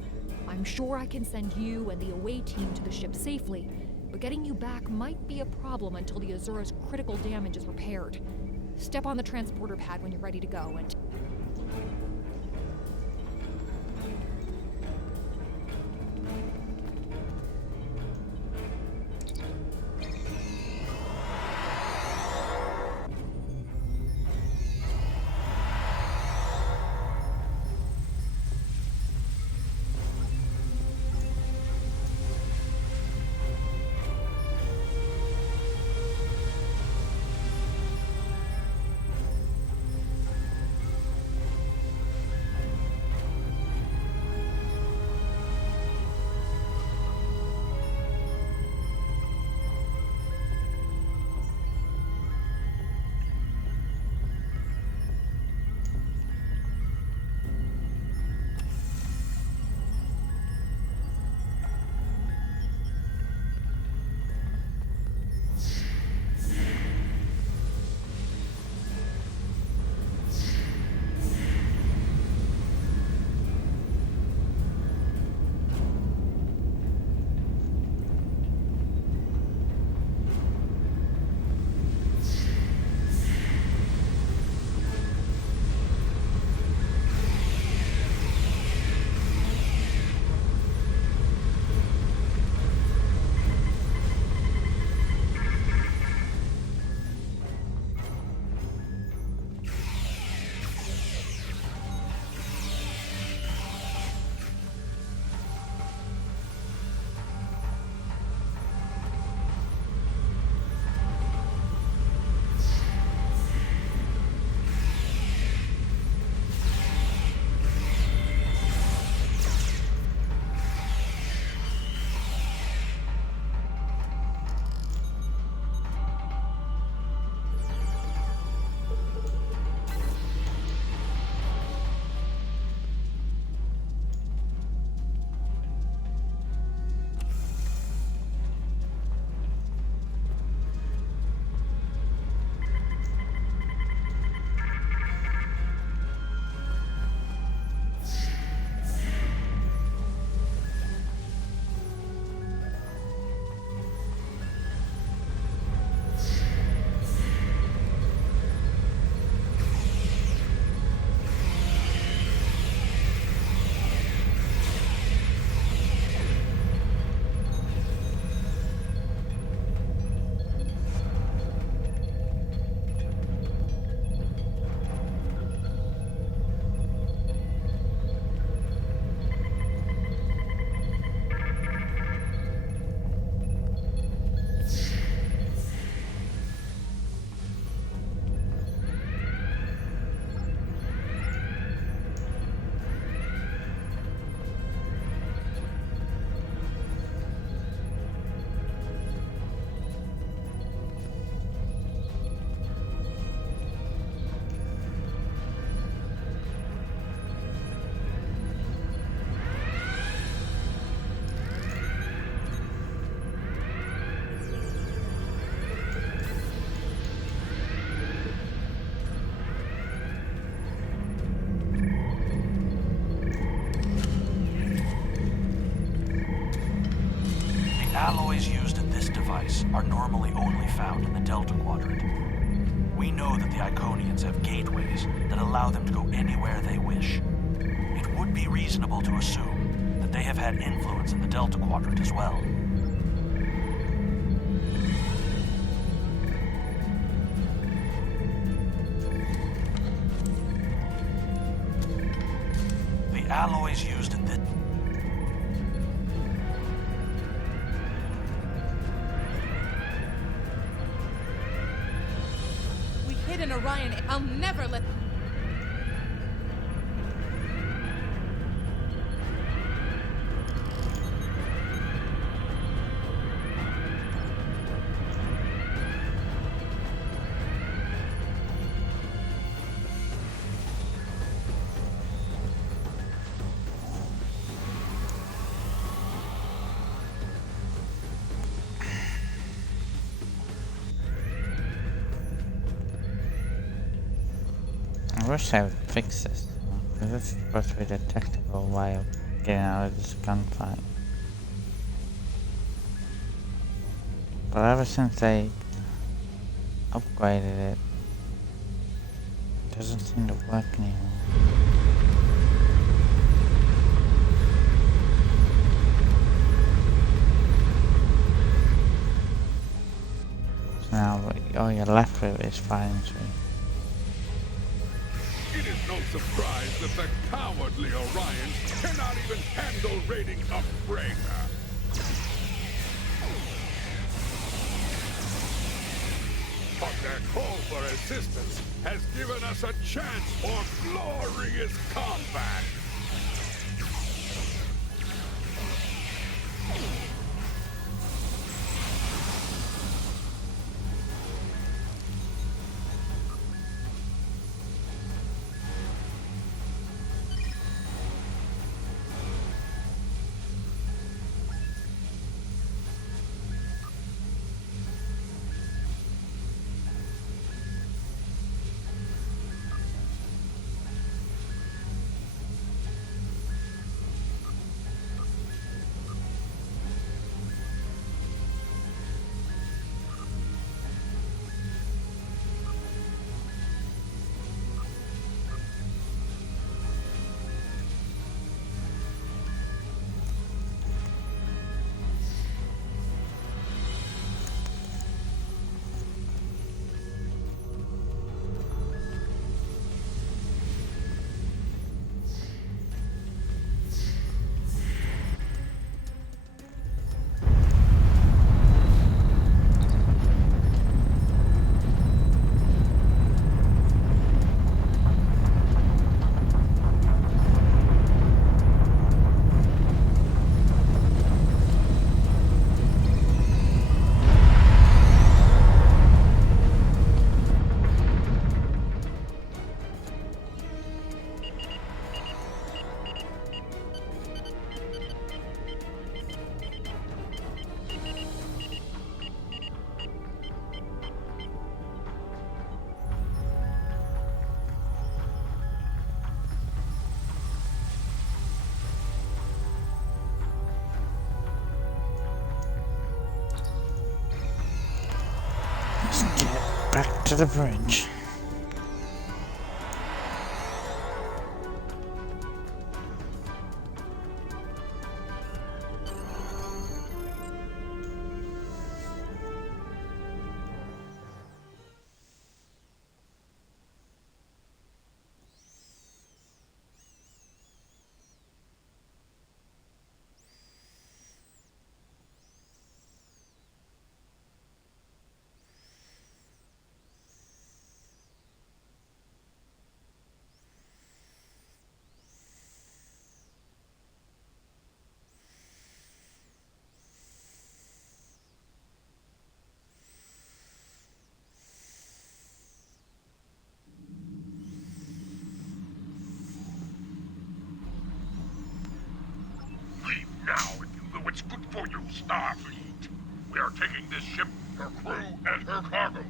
I'm sure I can send you and the away team to the ship safely, but getting you back might be a problem until the Azura's critical damage is repaired. Step on the transporter pad when you're ready to go, and... are normally only found in the Delta Quadrant. We know that the Iconians have gateways that allow them to go anywhere they wish. It would be reasonable to assume that they have had influence in the Delta Quadrant as well. The alloys used in this... We hid in Orion. I'll never let... I wish I would fix this, because this is supposed to be the technical way of getting out of this gunfight. But ever since they upgraded it, it doesn't seem to work anymore. So now all you're left with is fighting through. It is no surprise that the cowardly Orions cannot even handle raiding a freighter. But their call for assistance has given us a chance for glorious combat. Back to the bridge. Now, if you know it's good for you, Starfleet. We are taking this ship, her crew, and her cargo.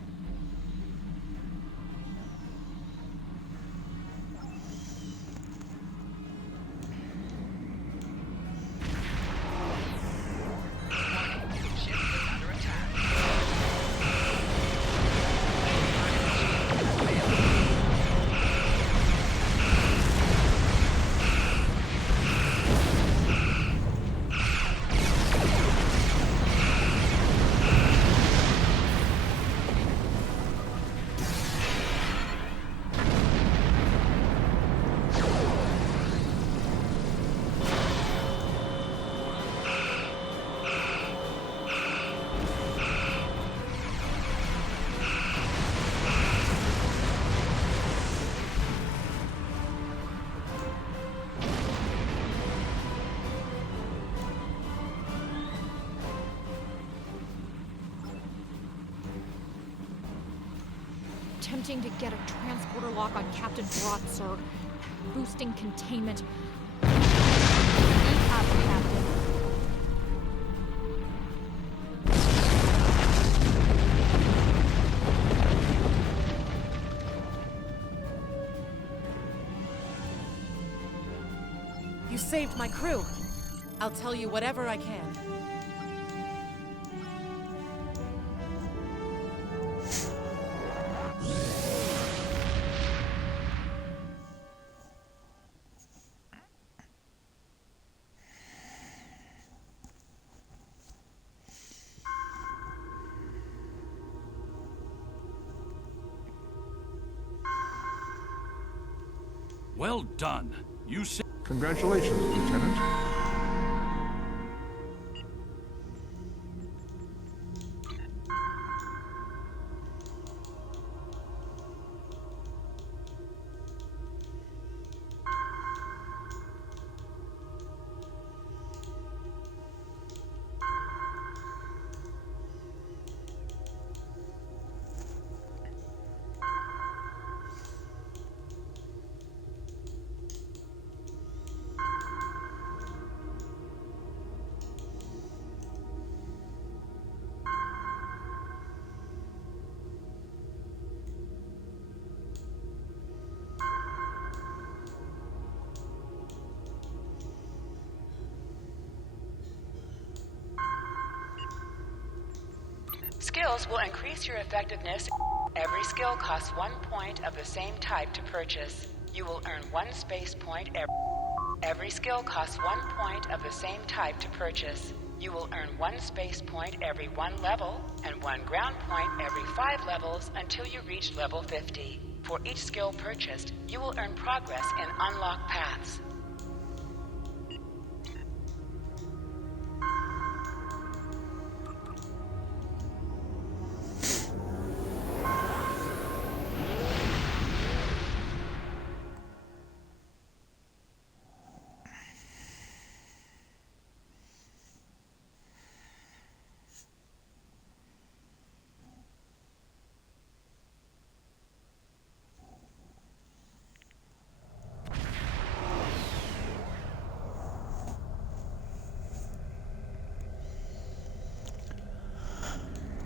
attempting to get a transporter lock on Captain Brott, sir. Boosting containment. Speak up, Captain. You saved my crew. I'll tell you whatever I can. Well done. You said. Congratulations, Lieutenant. Skills will increase your effectiveness. Every skill costs 1 point of the same type to purchase. You will earn 1 space point every skill costs 1 point of the same type to purchase. You will earn 1 space point every 1 level and 1 ground point every 5 levels until you reach level 50. For each skill purchased, you will earn progress in unlocked paths.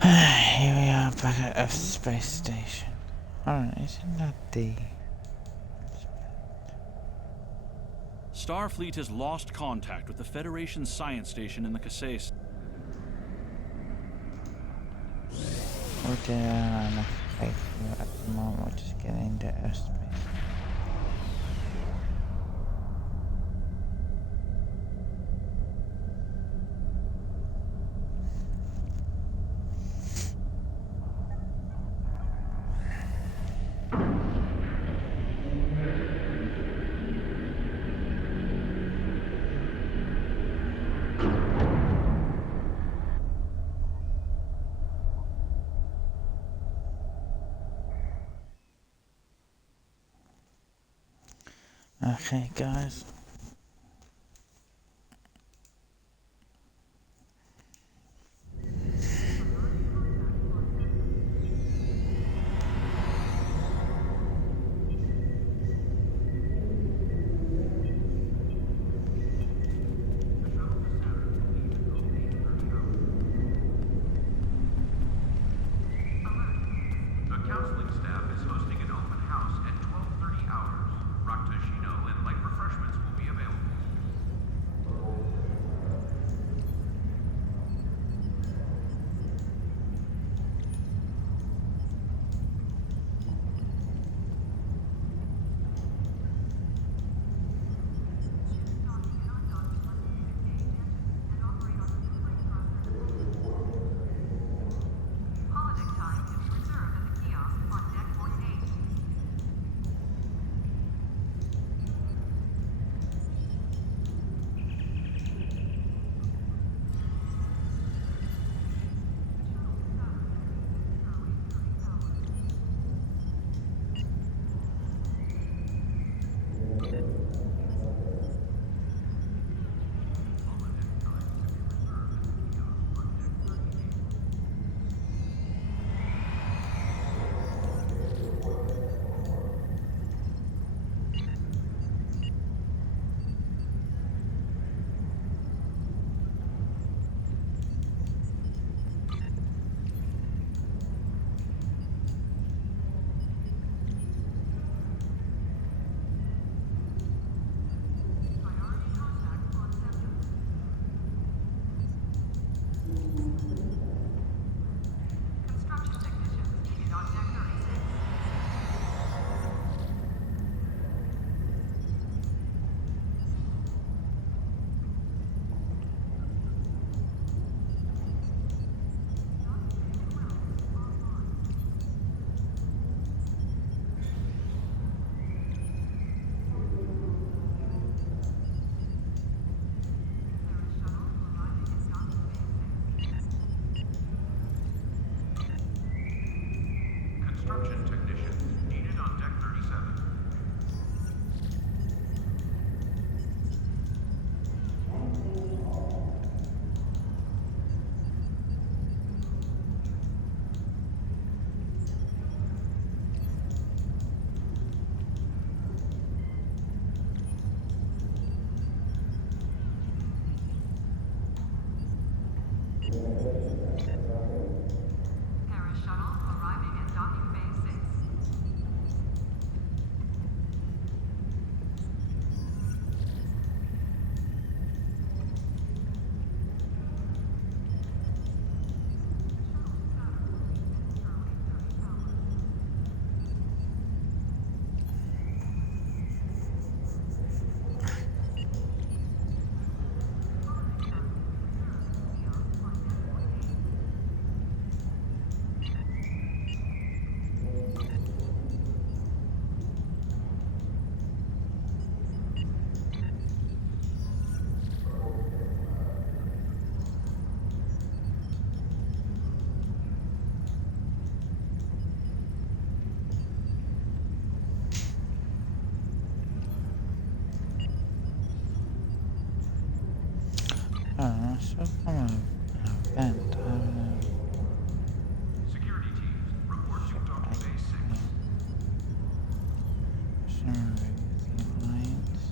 Here we are back at Earth Space Station. Alright, isn't that the... Starfleet has lost contact with the Federation science station in the XXS. We're down enough space at the moment, we're just getting into Earth Space. Okay, guys. Staff is hosting an open house at 12:30 hours. Rakta Shino and light refreshments will Construction technician needed on deck 37. So from an event, Security teams, report to Docking Bay 6. the Alliance.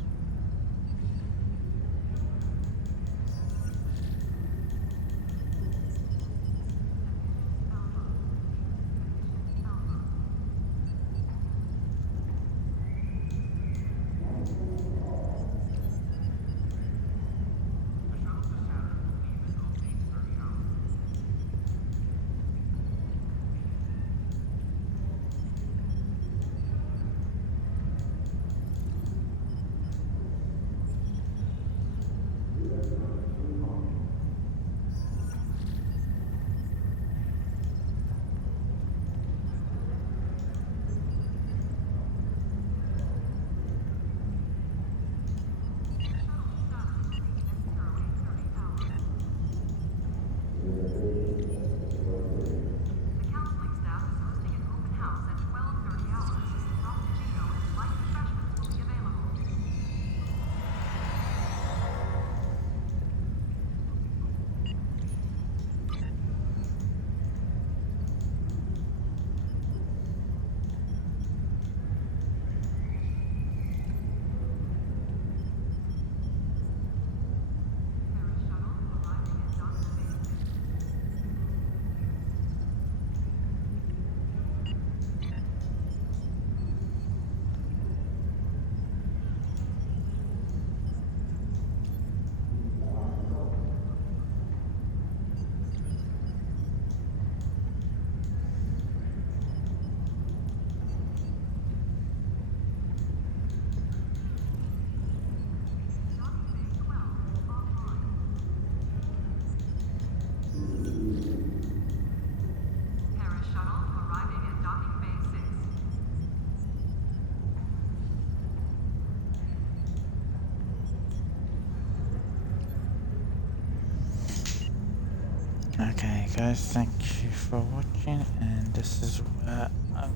Okay guys, thank you for watching, and this is where I'm